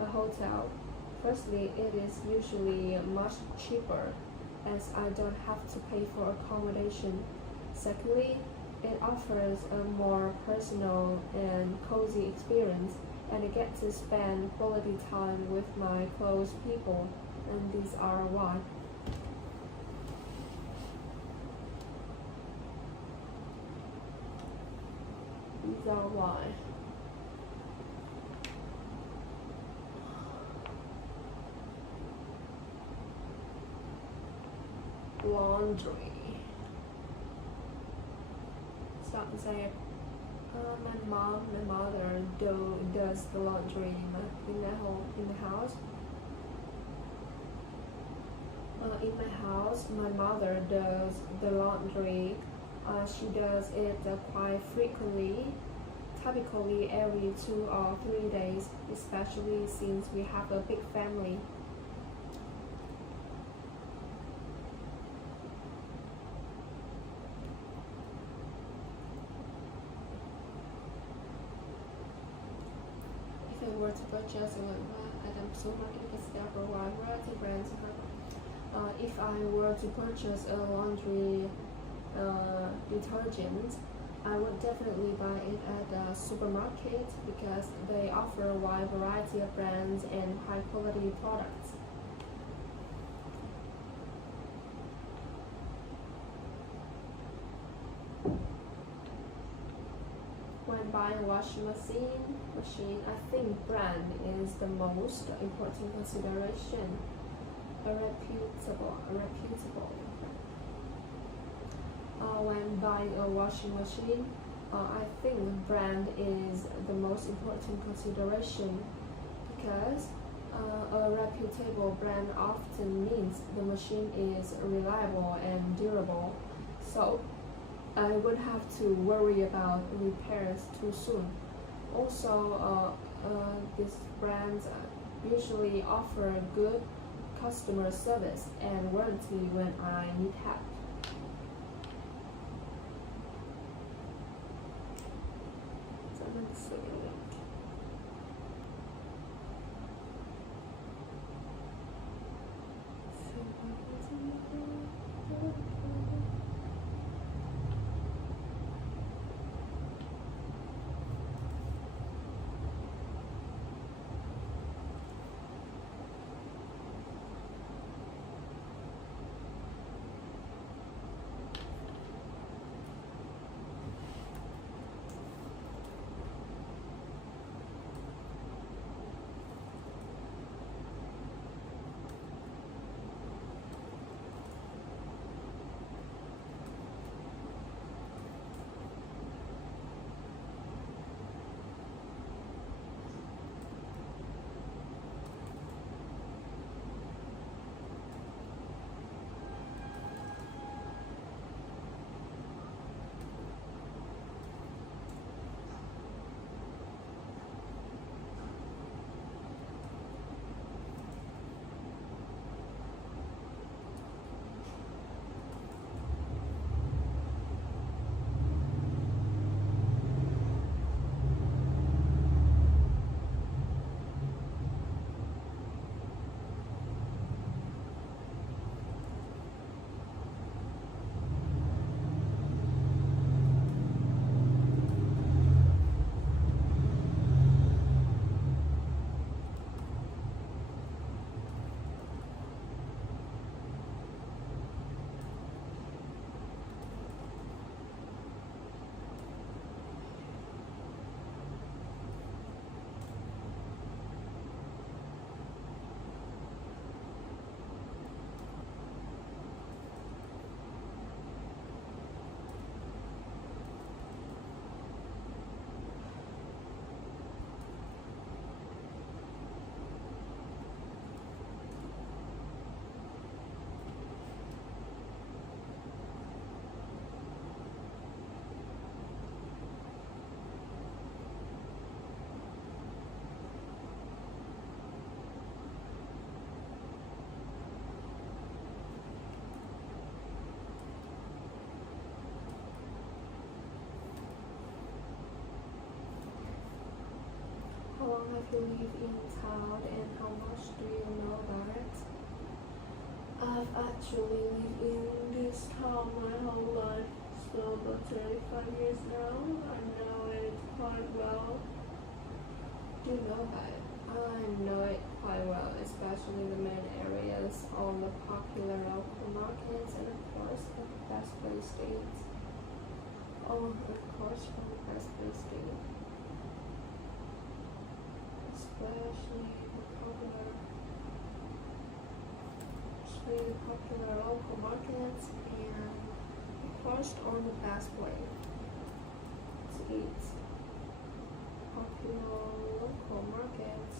a hotel. Firstly, it is usually much cheaper as I don't have to pay for accommodation. Secondly, it offers a more personal and cozy experience, and I get to spend quality time with my close people, and these are why. These are why. Laundry. Start to say, my mother does the laundry in the house. In my house, my mother does the laundry. She does it quite frequently, typically every 2 or 3 days, especially since we have a big family. were to purchase at a supermarket, because there are a wide variety of brands. If I were to purchase a laundry detergent, I would definitely buy it at a supermarket because they offer a wide variety of brands and high quality products. When buying a washing machine, I think brand is the most important consideration. Reputable. When buying a washing machine, I think brand is the most important consideration because a reputable brand often means the machine is reliable and durable. So I wouldn't have to worry about repairs too soon. Also, these brands usually offer good customer service and warranty when I need help. How long have you lived in town and how much do you know about it? I've actually lived in this town my whole life, so about 35 years now. I know it quite well. Do you know about it? I know it quite well, especially the main areas, all the popular local markets, and of course the best place to eat. Oh, of course, from the best place to eat. Especially the popular local markets, and of course on the best way to eat popular local markets.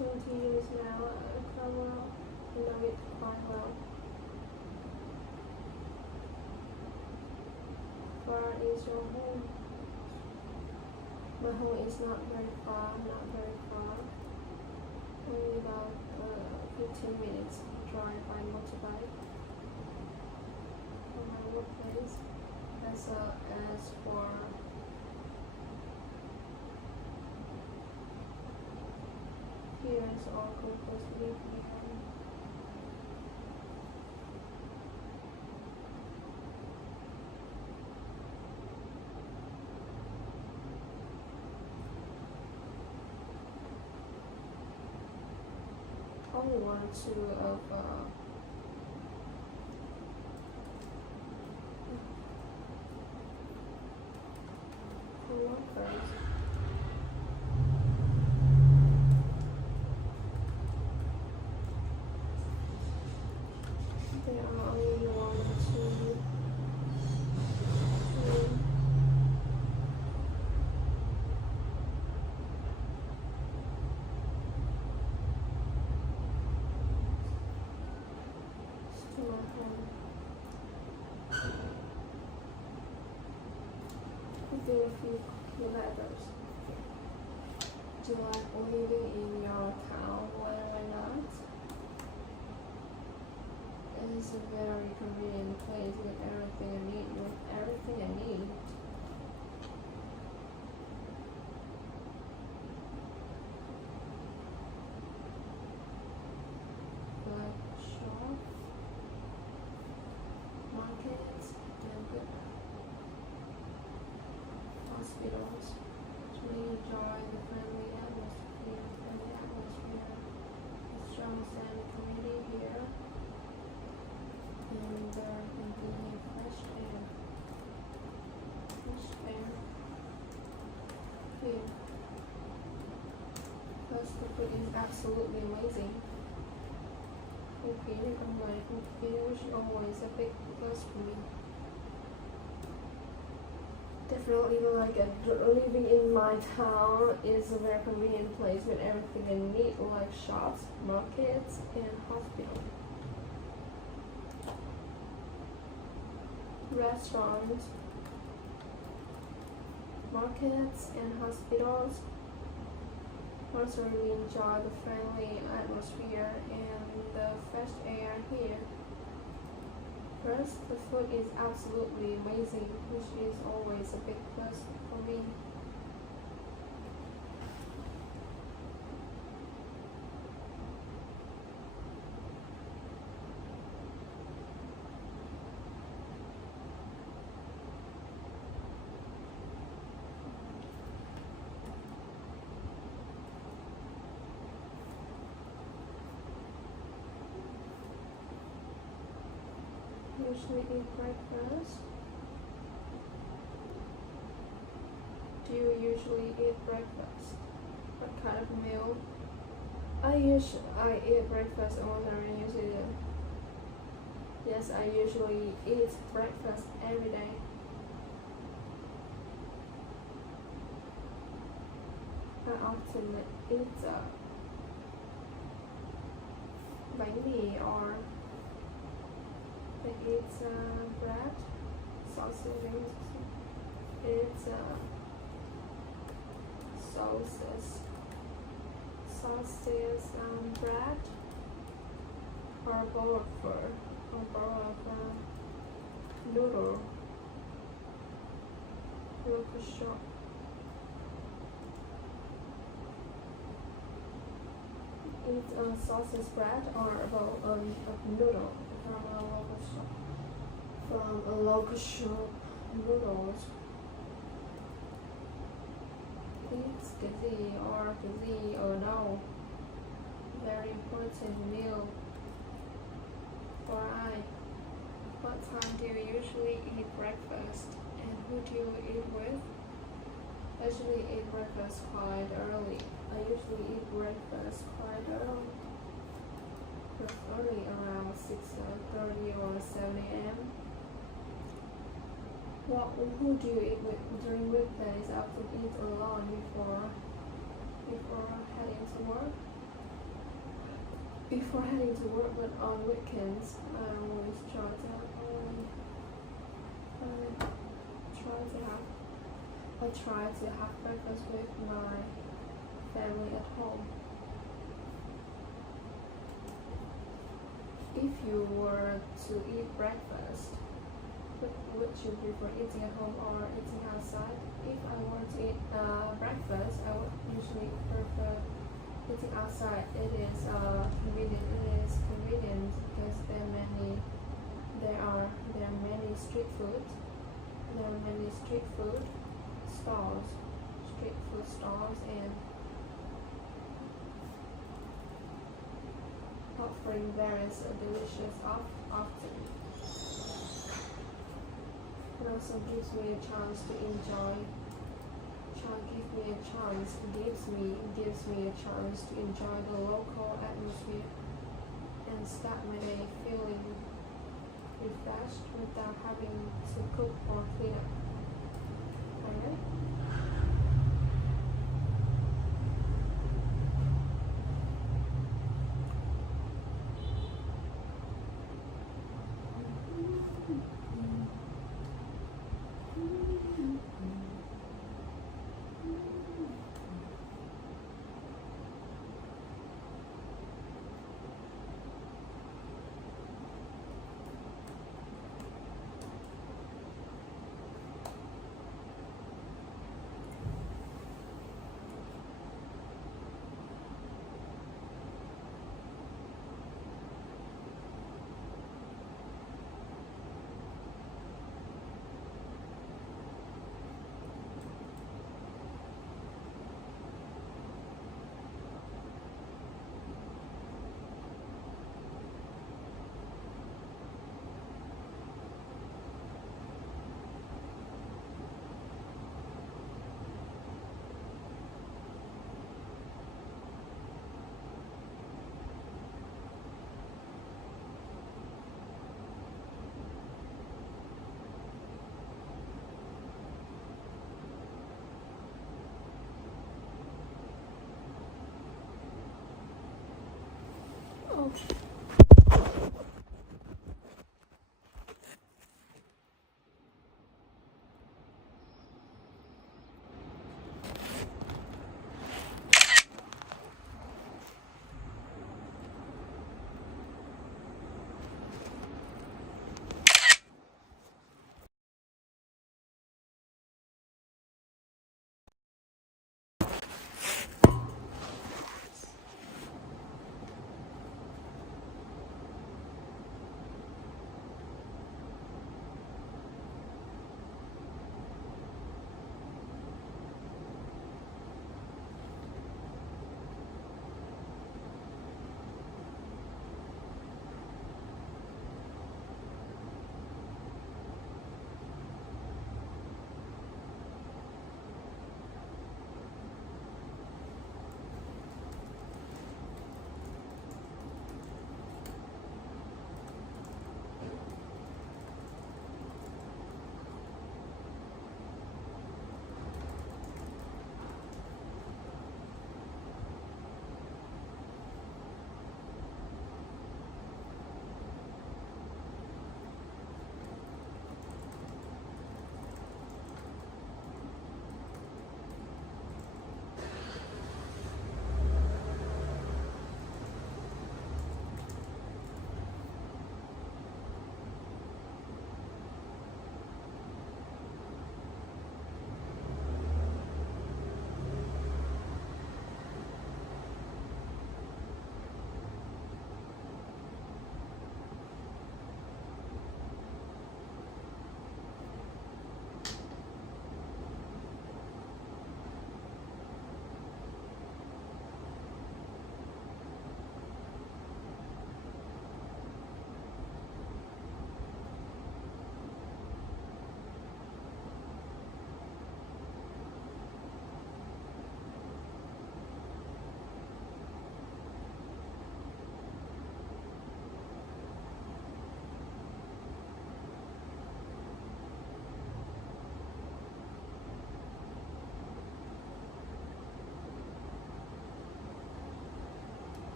20 years now. I quite well. I know it quite well. Where is your home? My home is not very far, only about 15 minutes drive by motorbike from my workplace. As for peers or glucose live here. Only 1 or 2 of co-workers. There are only 1 or 2 to my home. Within a few kilometers. Do you like living in your town? Why not? It is a very convenient place with everything I need. Like shop, markets, and good hospitals. Really enjoy the friendly atmosphere. The strong standing community here. And there can be fresh air. Here. Plus the food is absolutely amazing. Cooking, unlike cooking, which is always a big plus for me. Definitely like living in my town is a very convenient place with everything I need, like shops, markets, and hospitals. Restaurants, markets, and hospitals. Also really enjoy the friendly atmosphere and the fresh air here. First, the food is absolutely amazing, which is always a big plus for me. Usually eat breakfast. Do you usually eat breakfast? What kind of meal? I eat breakfast almost every day. Yes, I usually eat breakfast every day. I often eat bánh mì or it's bread, sausage, it's sauces, bread, or a bowl of noodle, local shop. Eat sausage bread or a bowl of noodle from a local shop. Noodles. It's gazee or no. Very important meal for I. What time do you usually eat breakfast and who do you eat with? I usually eat breakfast quite early. I usually eat breakfast quite early. Early around 6:30 or 7 a.m. Who do you eat with during weekdays? I often eat alone before heading to work. before heading to work, but on weekends I always try to have breakfast with my family at home. If you were to eat breakfast, would you prefer eating at home or eating outside? If I were to eat breakfast, I would usually prefer eating outside. It is convenient. It is convenient because there are many street food. There are many street food stalls, and offering various delicious often. It also gives me a chance to enjoy. Gives me a chance to enjoy the local atmosphere and start my day feeling refreshed without having to cook or clean up. Alright? Okay.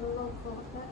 the local event.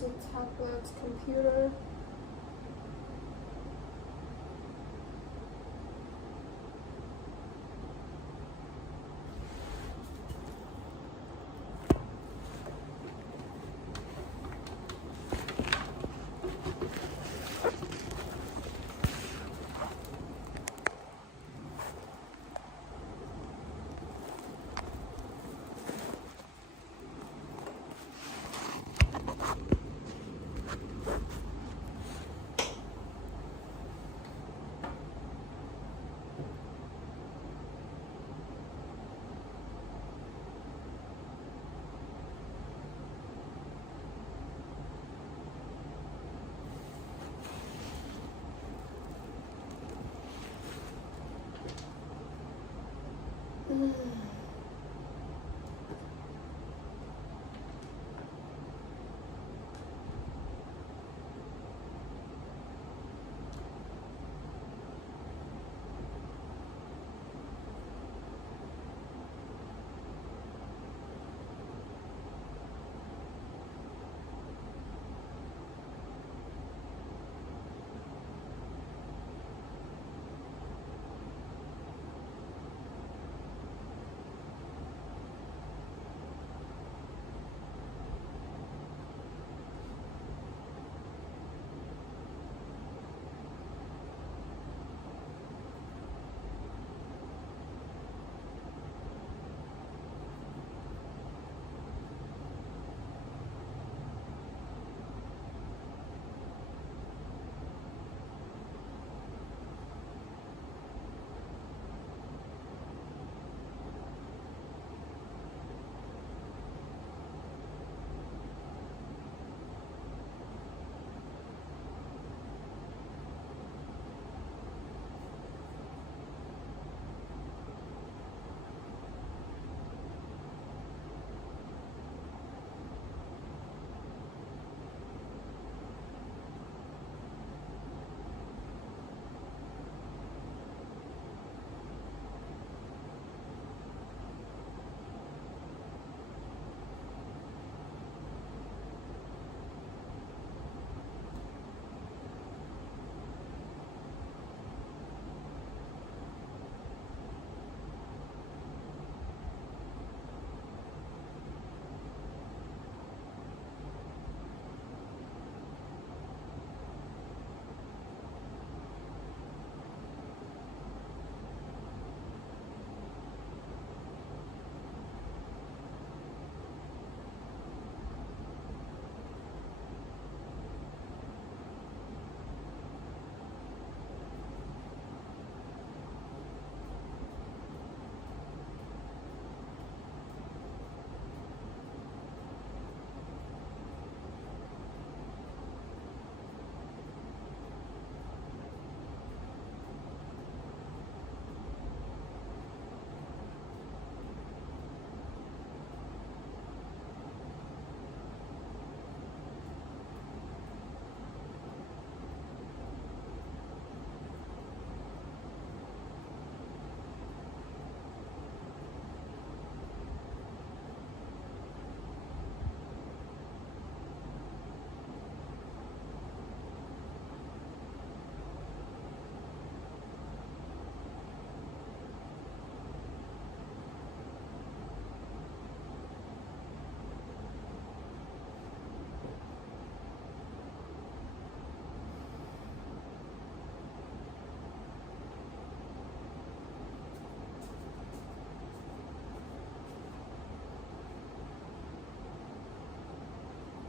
use a tablet computer.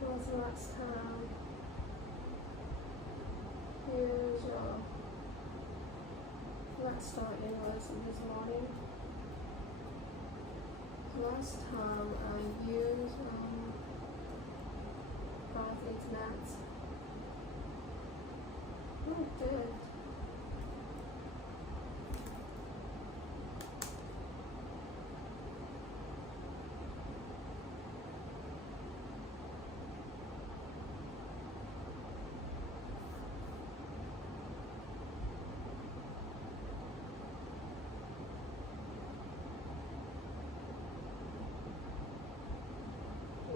Was last time. Here's let's start English this morning. Last time I used private maths. Oh, good.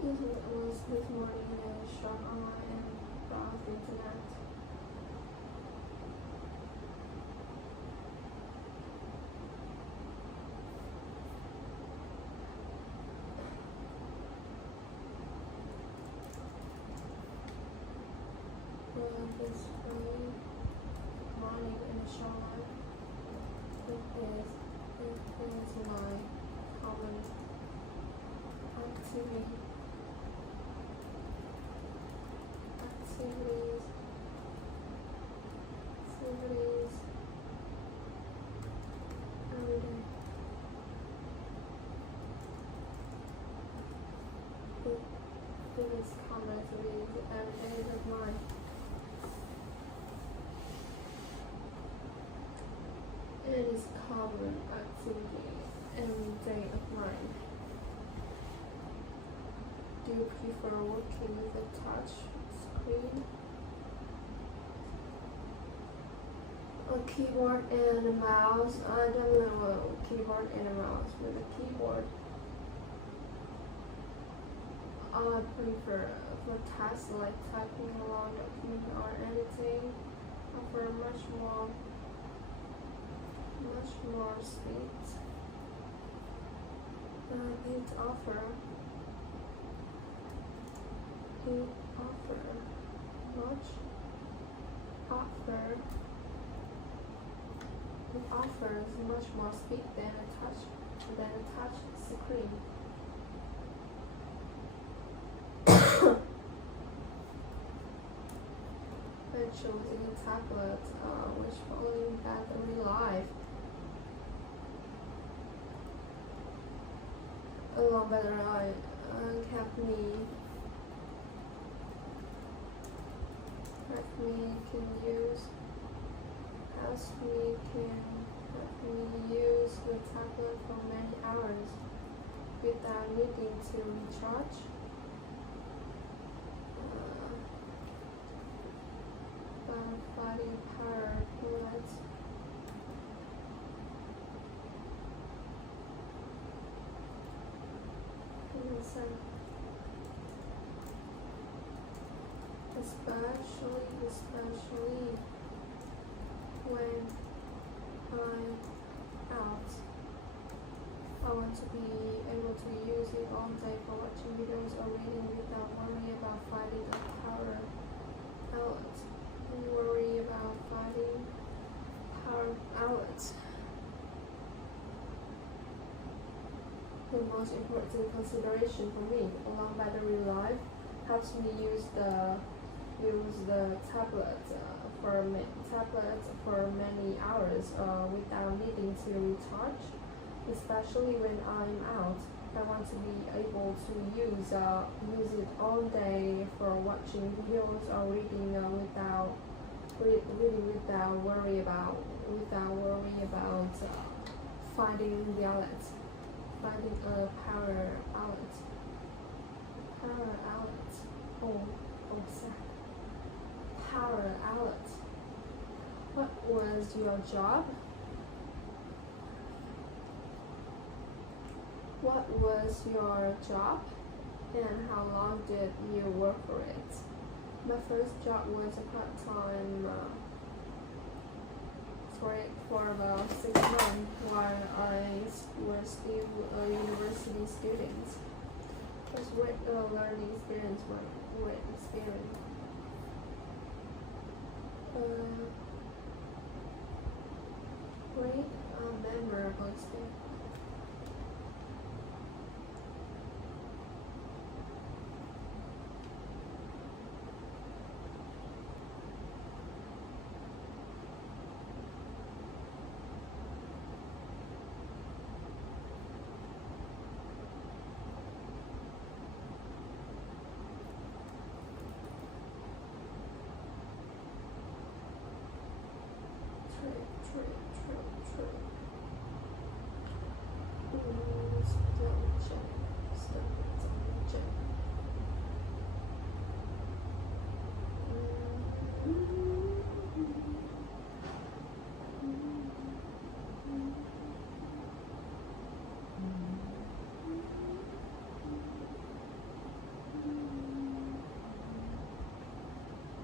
It was this morning in a shop online. favorite activity and day of mine. Do you prefer working with a touch screen, a keyboard and a mouse? I don't know a keyboard and a mouse. With a keyboard, I prefer for tasks like typing a long document or editing. Offer much more speed. It offer it offers much more speed than a touch screen. When choosing a tablet, which following battery life, a long battery life help me use the tablet for many hours without needing to recharge. Fighting power bullets. Especially when I'm out. I want to be able to use it all day for watching videos or reading without worrying about finding a power outlet. The most important consideration for me, a long battery life, helps me use the tablet for many hours without needing to recharge. Especially when I'm out, I want to be able to use it all day for watching videos or reading without worry about finding a power outlet. Sad. Power outlet. What was your job? What was your job, and how long did you work for it? My first job was a part-time for about 6 months while I was still a university student. It was great learning experience. Great memorable experience.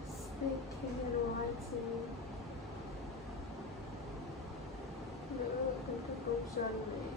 Speaking and writing. Group journaling.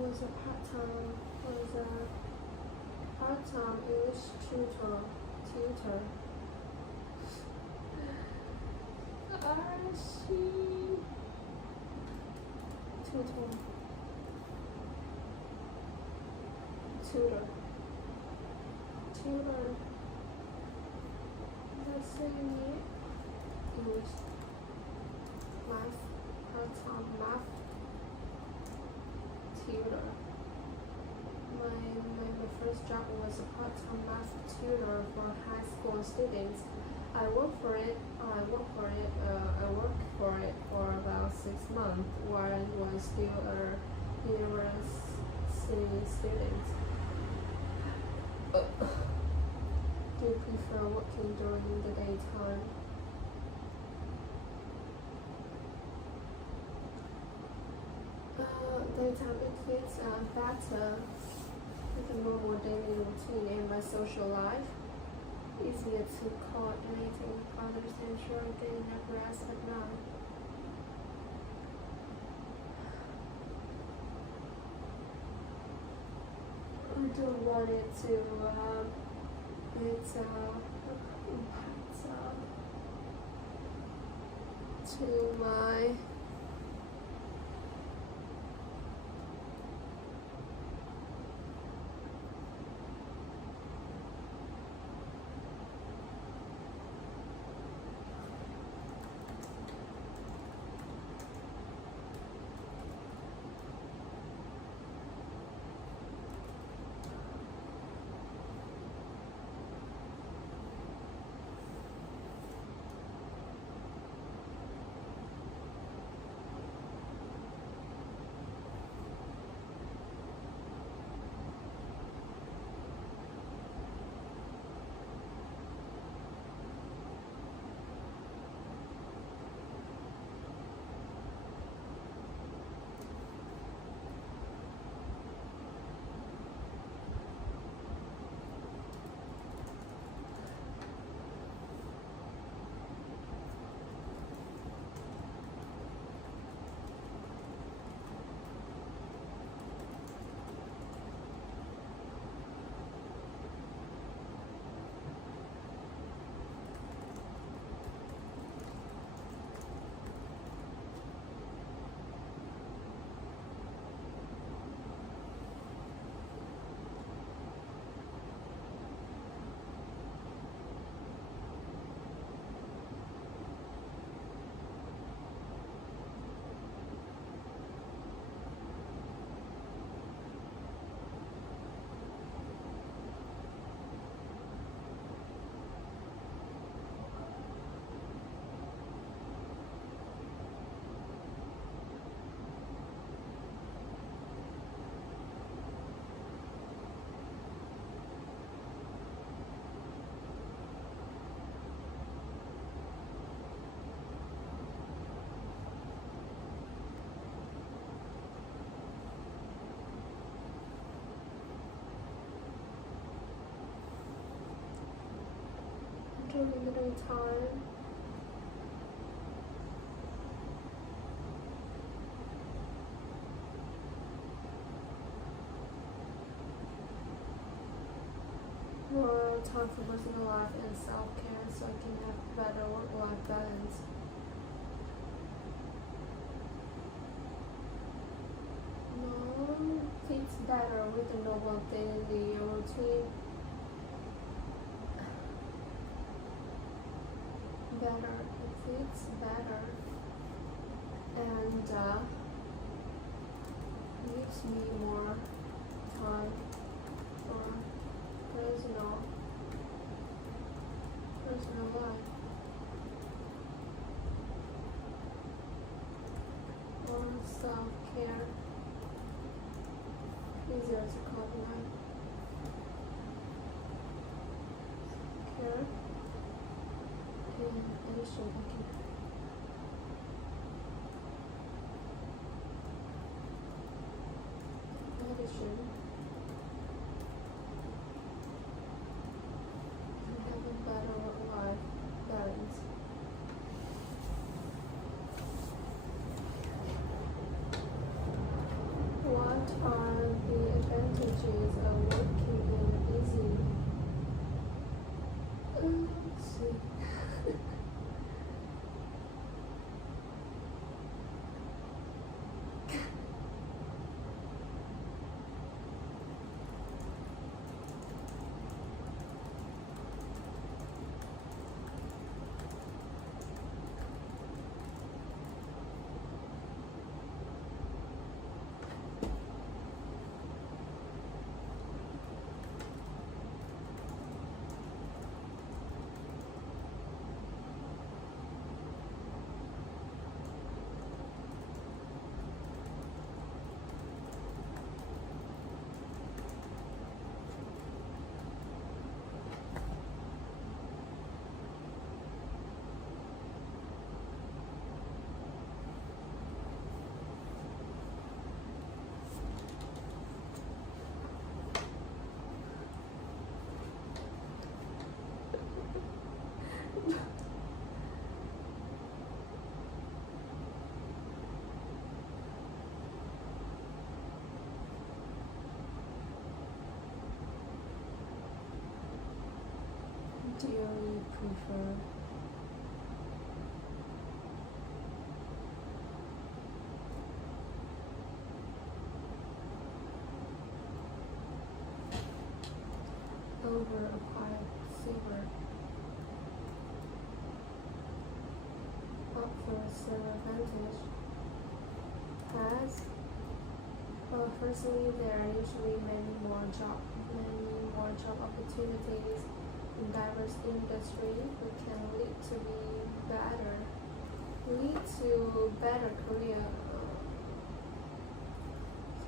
was a part-time English tutor. Tutor. Let's say English, math, part-time math tutor. My first job was a part-time math tutor for high school students. I worked for it for about 6 months while I was still a university student. Do you prefer working during the daytime? Daytime benefits are better with a normal daily routine and my social life. Easier to coordinate with others and ensure getting enough rest at night. I don't want it to to my during the daytime. More time for personal life and self-care so I can have better work-life balance. No, fits better with the normal daily routine. It fits better and gives me more time for personal life or self-care. Easier to coordinate. Care. In addition, have a better work-life balance. What are do you prefer? Over applied silver offers an advantage. As firstly, there are usually many more job opportunities in diverse industries, which can lead to better career.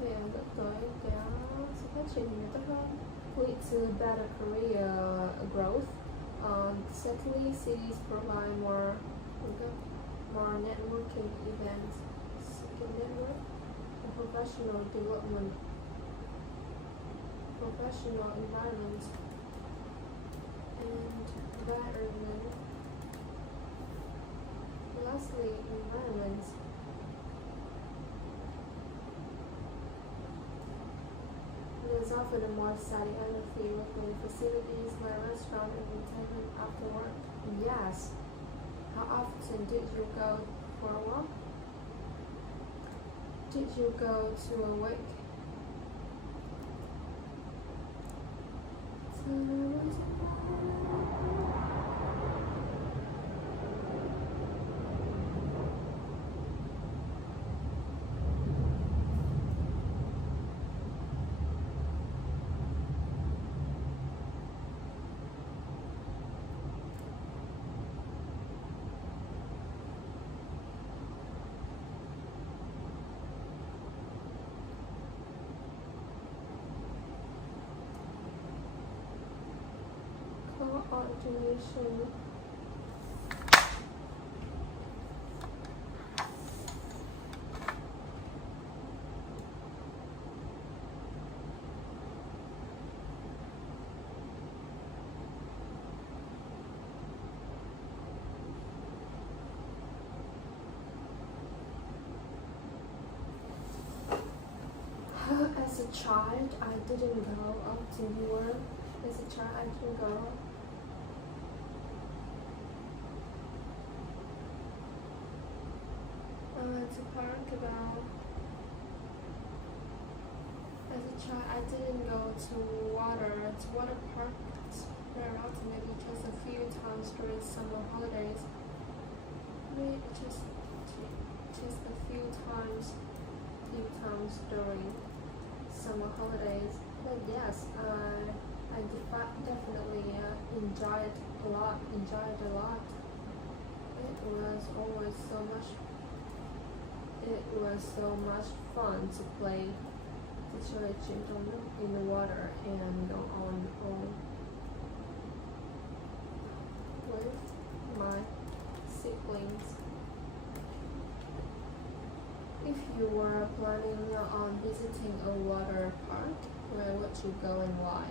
Thì dẫn tới cái sự phát triển thì tốt hơn. Lead to better career growth. Secondly, cities provide more networking events, second network, and professional development, professional environments, and environment. Lastly, environments. There's often a more exciting atmosphere with many facilities, like restaurant and entertainment after work. Yes. How often did you go for a walk? Did you go to a wake? Coordination. As a child, I didn't go up to Newark. As a child, I didn't go. To park about. As a child, I didn't go to water park very often, maybe just a few times during summer holidays. Maybe just a few times during summer holidays. But yes, I definitely enjoyed a lot. It was so much fun to play in the water and go on with my siblings. If you were planning on visiting a water park, where would you go and why?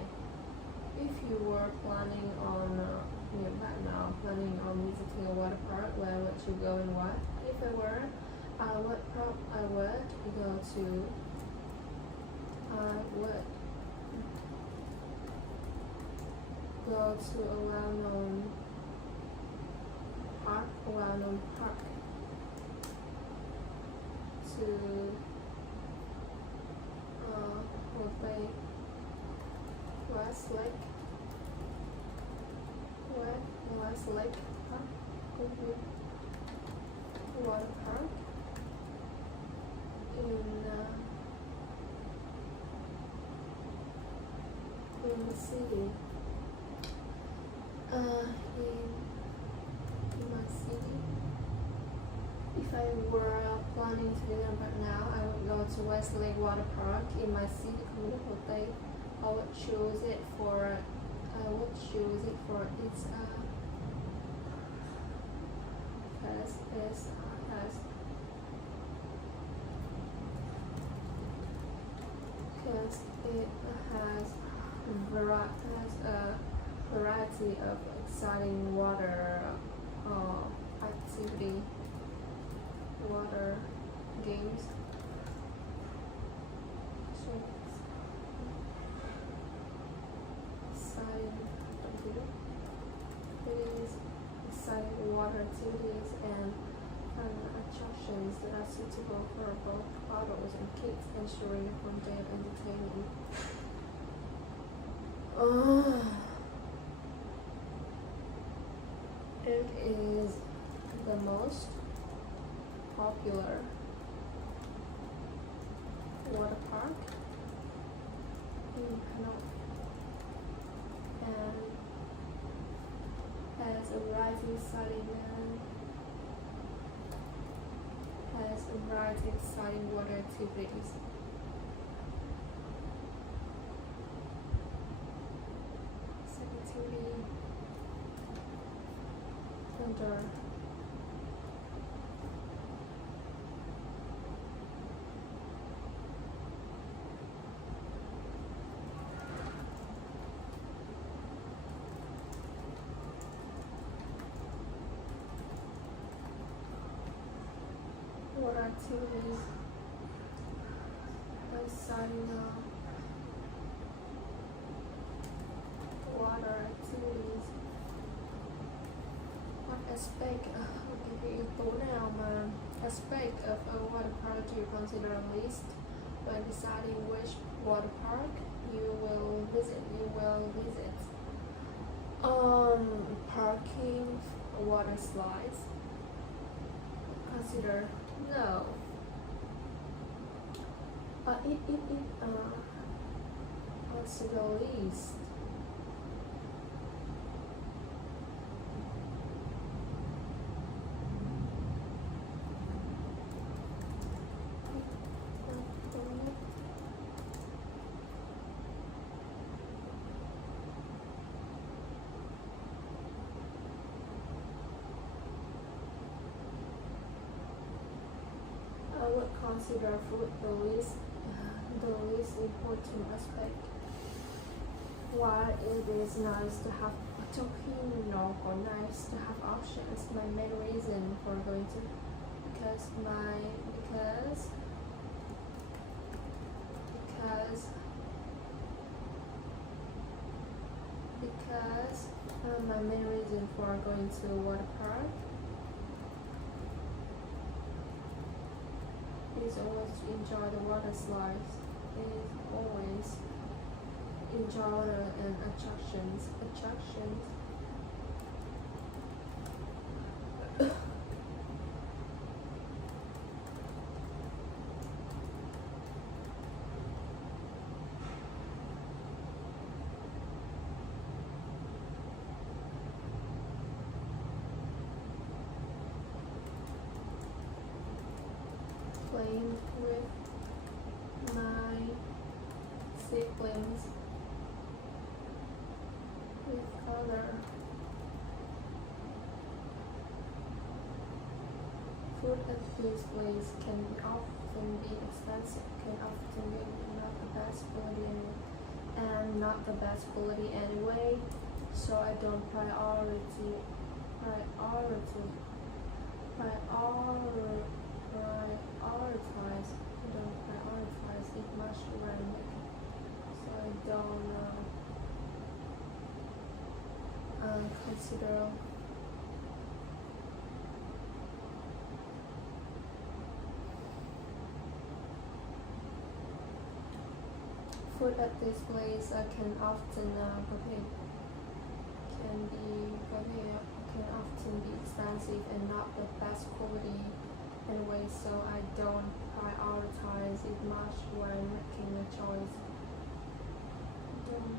If you were planning on planning on visiting a water park, where would you go and why? If I were, I would go to a well-known park to West Lake Park, water park in the city. In my city. If I were planning to do that right now, I would go to Westlake Water Park in my city, community. I would choose it for its because it has a variety of exciting water activity, water games. So exciting. are suitable for both adults and kids, ensuring a fun day of entertainment. It is the most popular water park in Hanoi and has a variety of exciting water activities. Activity under water activities, exciting water activities. What aspect cái yếu tố nào mà aspect of a water park do you consider least when deciding which water park you will visit? Parking, water slides. Consider no. Consider least. I would consider food the least important aspect. While it is nice to have Filipino or nice to have options, my main reason for going to because my main reason for going to a water park is always to enjoy the water slides. Is always enjoy the attractions. Playing with my siblings, with other food at this place can often be expensive, can often be not the best quality anyway, so I don't prioritize it much when making, so I don't consider food at this place can often be expensive and not the best quality anyway, so I don't prioritize it much when making a choice. Don't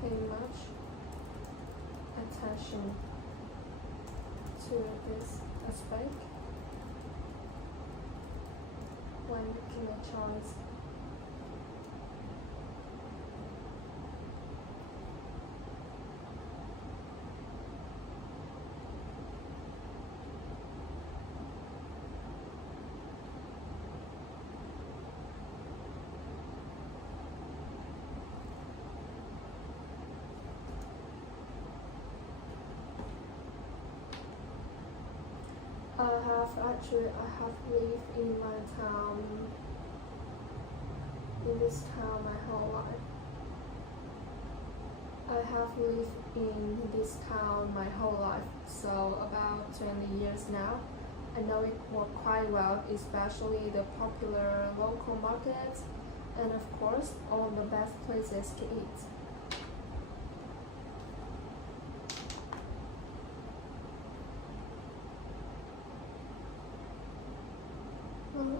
pay much attention to this aspect when making a choice. I have lived in my town, in this town my whole life. I have lived in this town my whole life, so about 20 years now. I know it quite well, especially the popular local markets and of course all the best places to eat.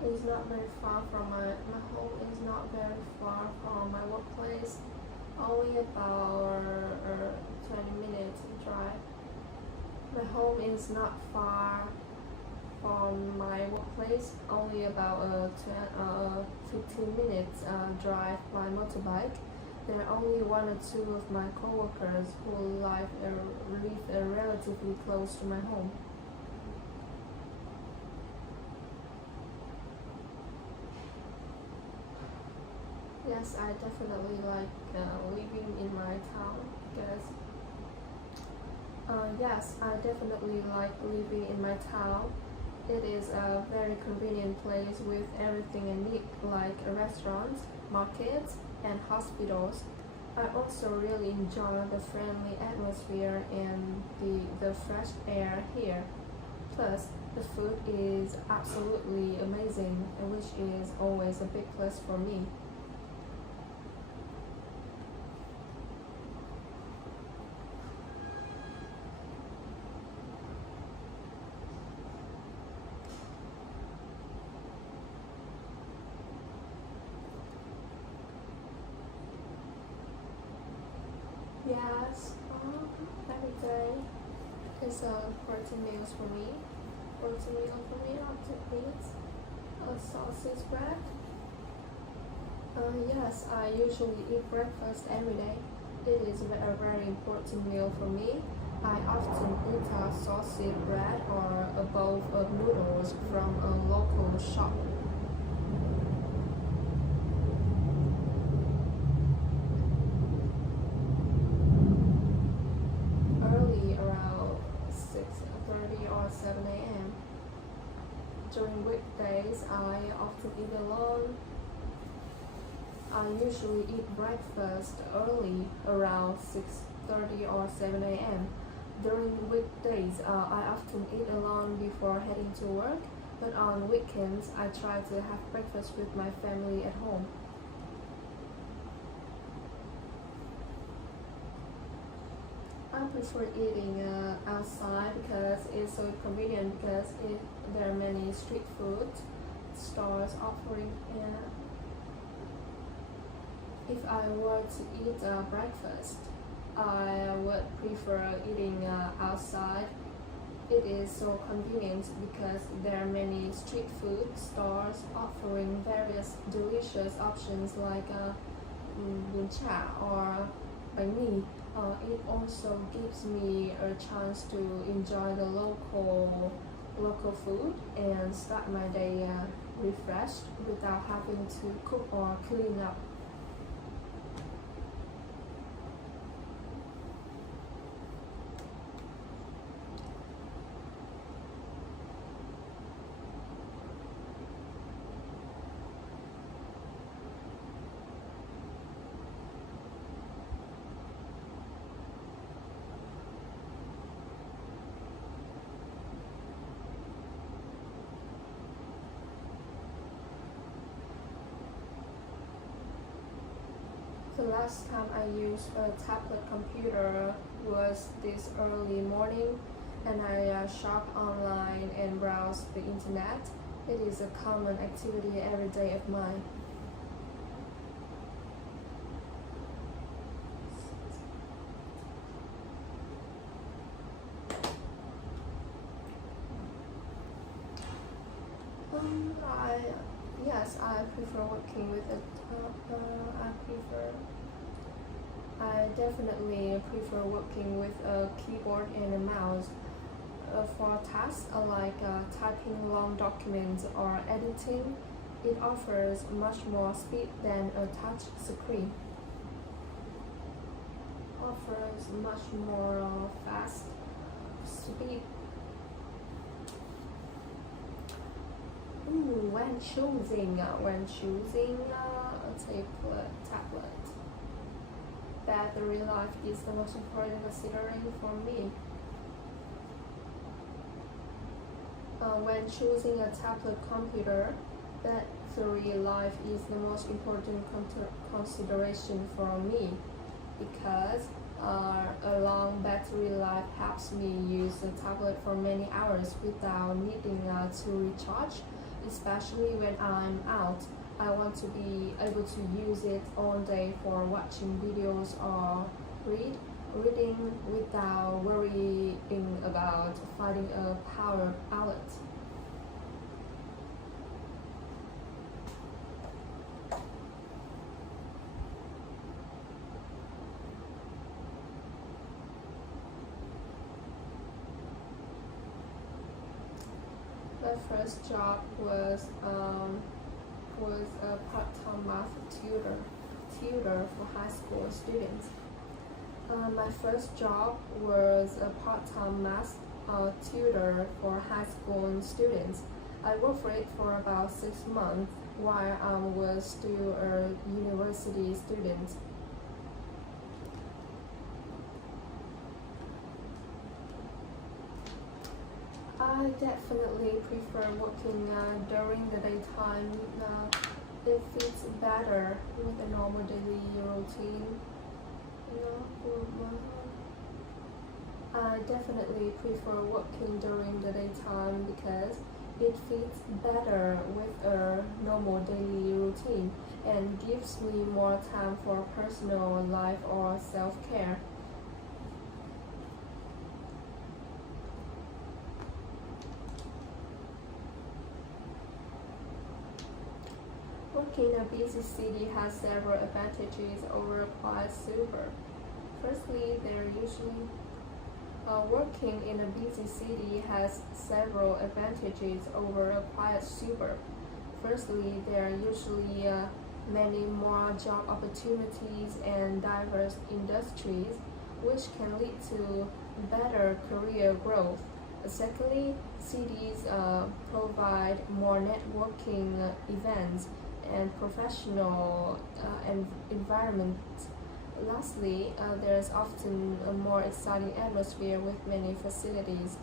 It's not very far from my home is not very far from my workplace, only about 20 minutes drive. My home is not far from my workplace, only about 15 minutes drive by motorbike. There are only one or two of my coworkers who live relatively close to my home. Yes, I definitely like living in my town because yes, I definitely like living in my town. It is a very convenient place with everything I need, like restaurants, markets, and hospitals. I also really enjoy the friendly atmosphere and the fresh air here. Plus, the food is absolutely amazing, which is always a big plus for me. Yes, every day is a protein meals for me. Protein meal for me often means a sausage bread. Yes, I usually eat breakfast every day. It is a very important meal for me. I often eat a sausage bread or a bowl of noodles from a local shop. Early around 6:30 or 7 a.m. During weekdays, I often eat alone. I usually eat breakfast early around 6:30 or 7 a.m. During weekdays, I often eat alone before heading to work, but on weekends, I try to have breakfast with my family at home. I prefer eating outside because it's so convenient because there are many street food stores offering. If I were to eat breakfast, I would prefer eating outside. It is so convenient because there are many street food stores offering various delicious options like bún chả or bánh mì. It also gives me a chance to enjoy the local food and start my day refreshed without having to cook or clean up. The last time I used a tablet computer was this early morning, and I shop online and browse the internet. It is a common activity every day of mine. I yes, I prefer working with it. I definitely prefer working with a keyboard and a mouse. For tasks like typing long documents or editing, it offers much more speed than a touch screen. Offers much more fast speed. When choosing a tablet, battery life is the most important considering for me. When choosing a tablet computer, battery life is the most important consideration for me because a long battery life helps me use the tablet for many hours without needing to recharge, especially when I'm out. I want to be able to use it all day for watching videos or reading without worrying about finding a power outlet. My first job was a part-time math tutor for high school students. My first job was a part-time math tutor for high school students. I worked for it for about 6 months while I was still a university student. I definitely prefer working during the daytime. It fits better with a normal daily routine. I definitely prefer working during the daytime because it fits better with a normal daily routine and gives me more time for personal life or self-care. Working in a busy city has several advantages over a quiet suburb. Firstly, working in a busy city has several advantages over a quiet suburb. Firstly, there are usually many more job opportunities and diverse industries, which can lead to better career growth. Secondly, cities provide more networking events and professional environment. Lastly, there's often a more exciting atmosphere with many facilities.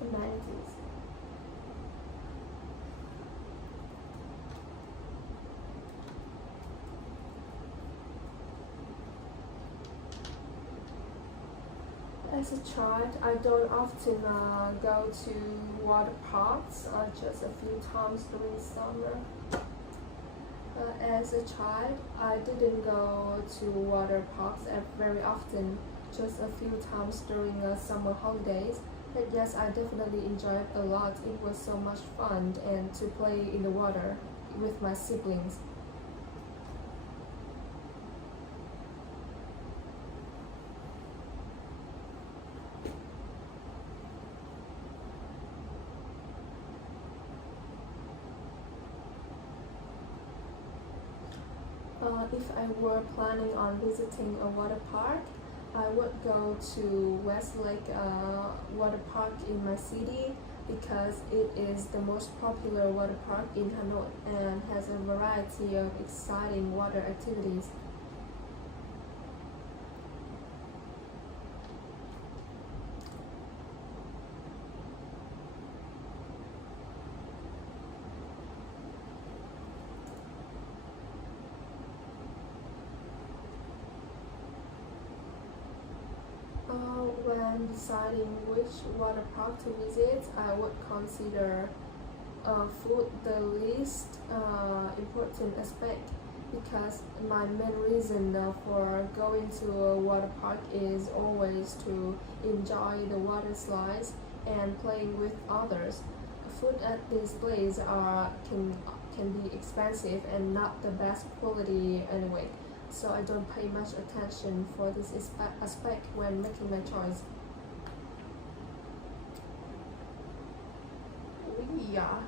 Amenities. As a child, I don't often go to water parks, just a few times during summer. As a child, I didn't go to water parks very often, just a few times during summer holidays. But yes, I definitely enjoyed it a lot. It was so much fun and to play in the water with my siblings. If I were planning on visiting a water park, I would go to Westlake Water Park in my city because it is the most popular water park in Hanoi and has a variety of exciting water activities. When deciding which water park to visit, I would consider food the least important aspect because my main reason for going to a water park is always to enjoy the water slides and playing with others. Food at these places can be expensive and not the best quality anyway, so I don't pay much attention for this aspect when making my choice. Yeah.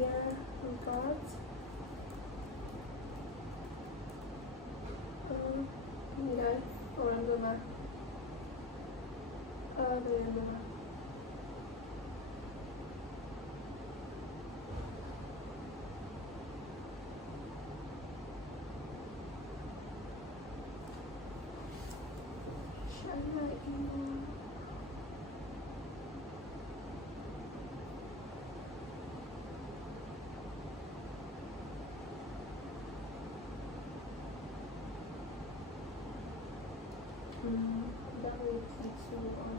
dear regards. Enggak, orang rumah. Dari rumah. Share my email. That really takes so long.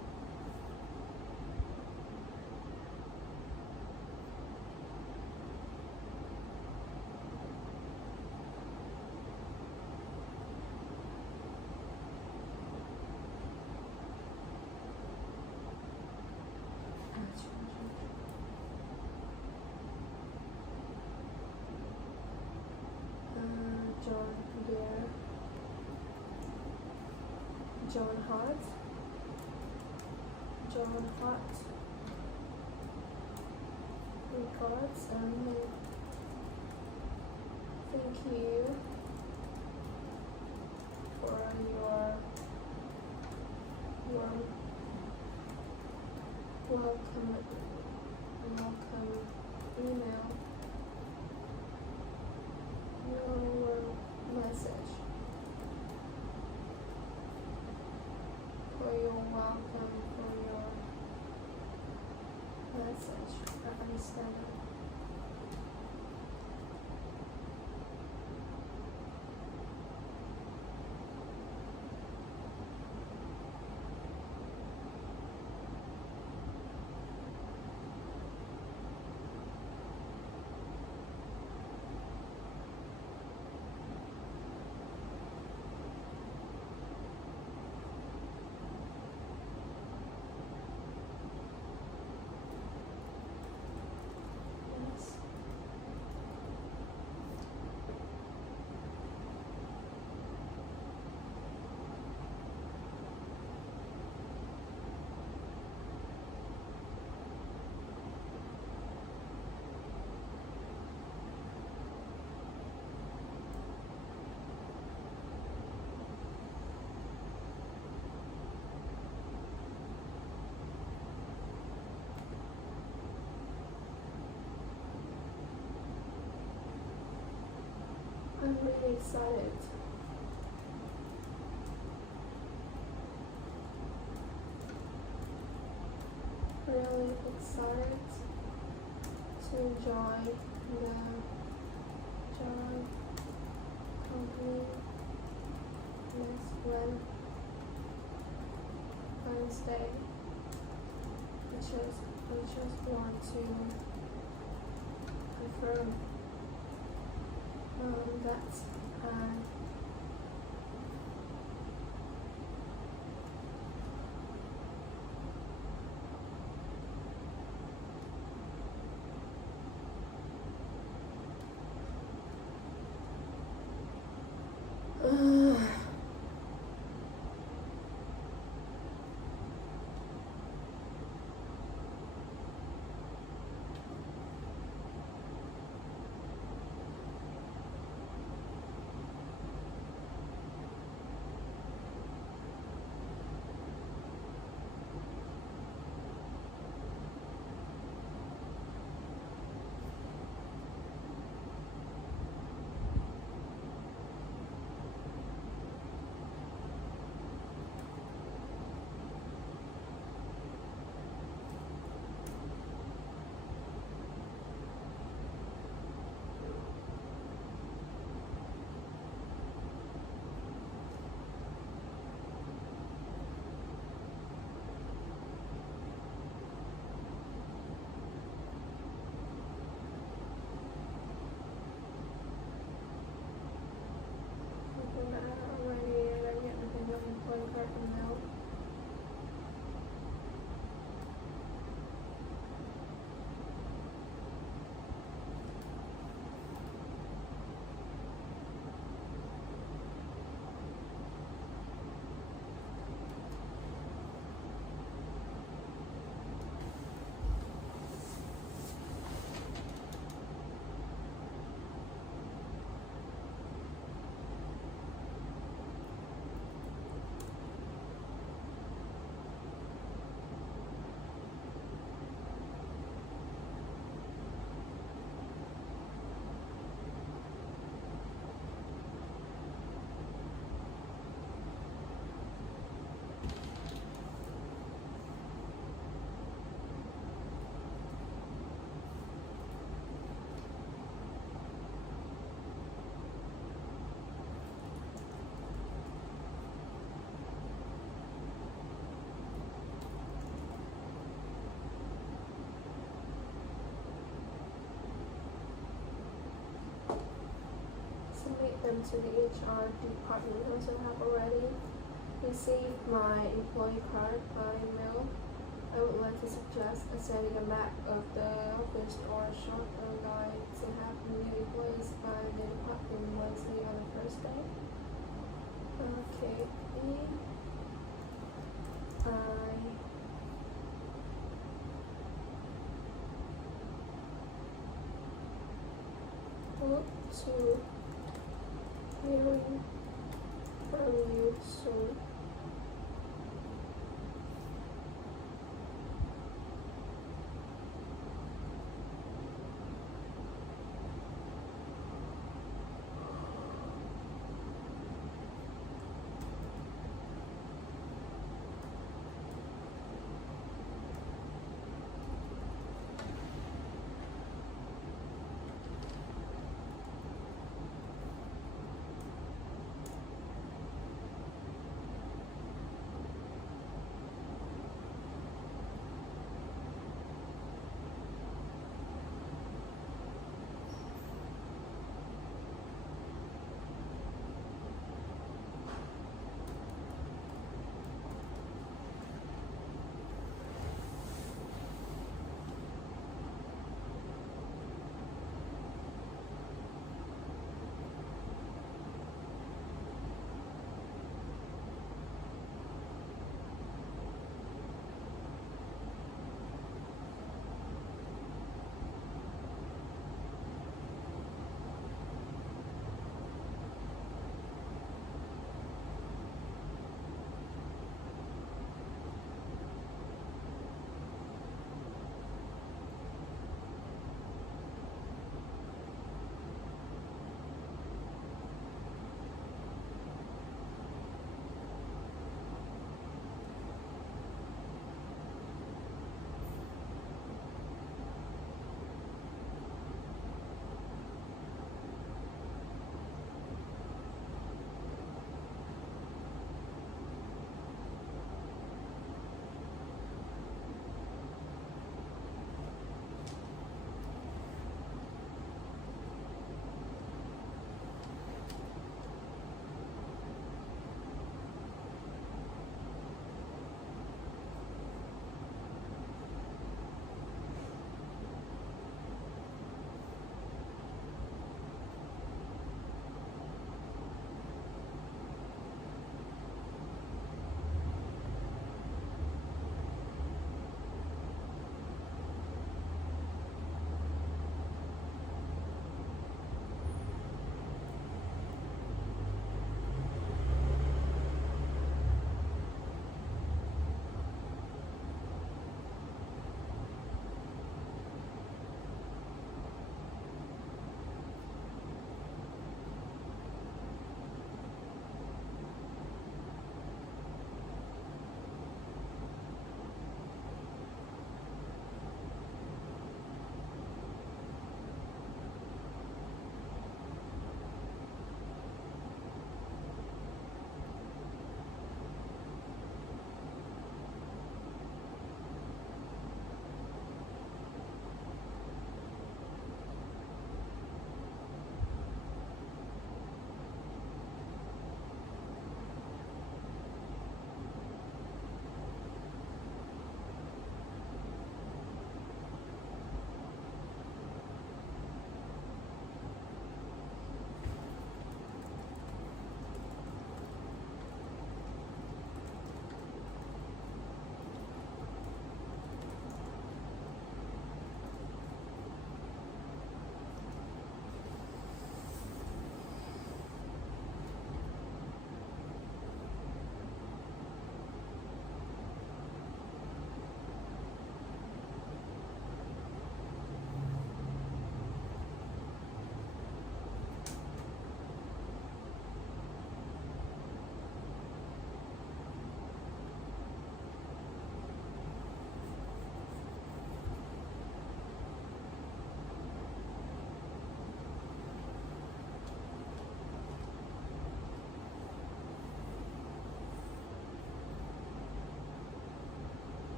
John Bear. John Hart. John Hart. Regards and thank you for your welcome email, your message, for your welcome, for your message. I understand it. Yes. I'm really excited. Really excited to join the company next Wednesday. I just want to confirm that them to the HR department. I also have already received my employee card by mail. I would like to suggest sending a map of the office or a short guide to have new employees by the department Wednesday on the first day. Okay, I hope to hearing from you soon.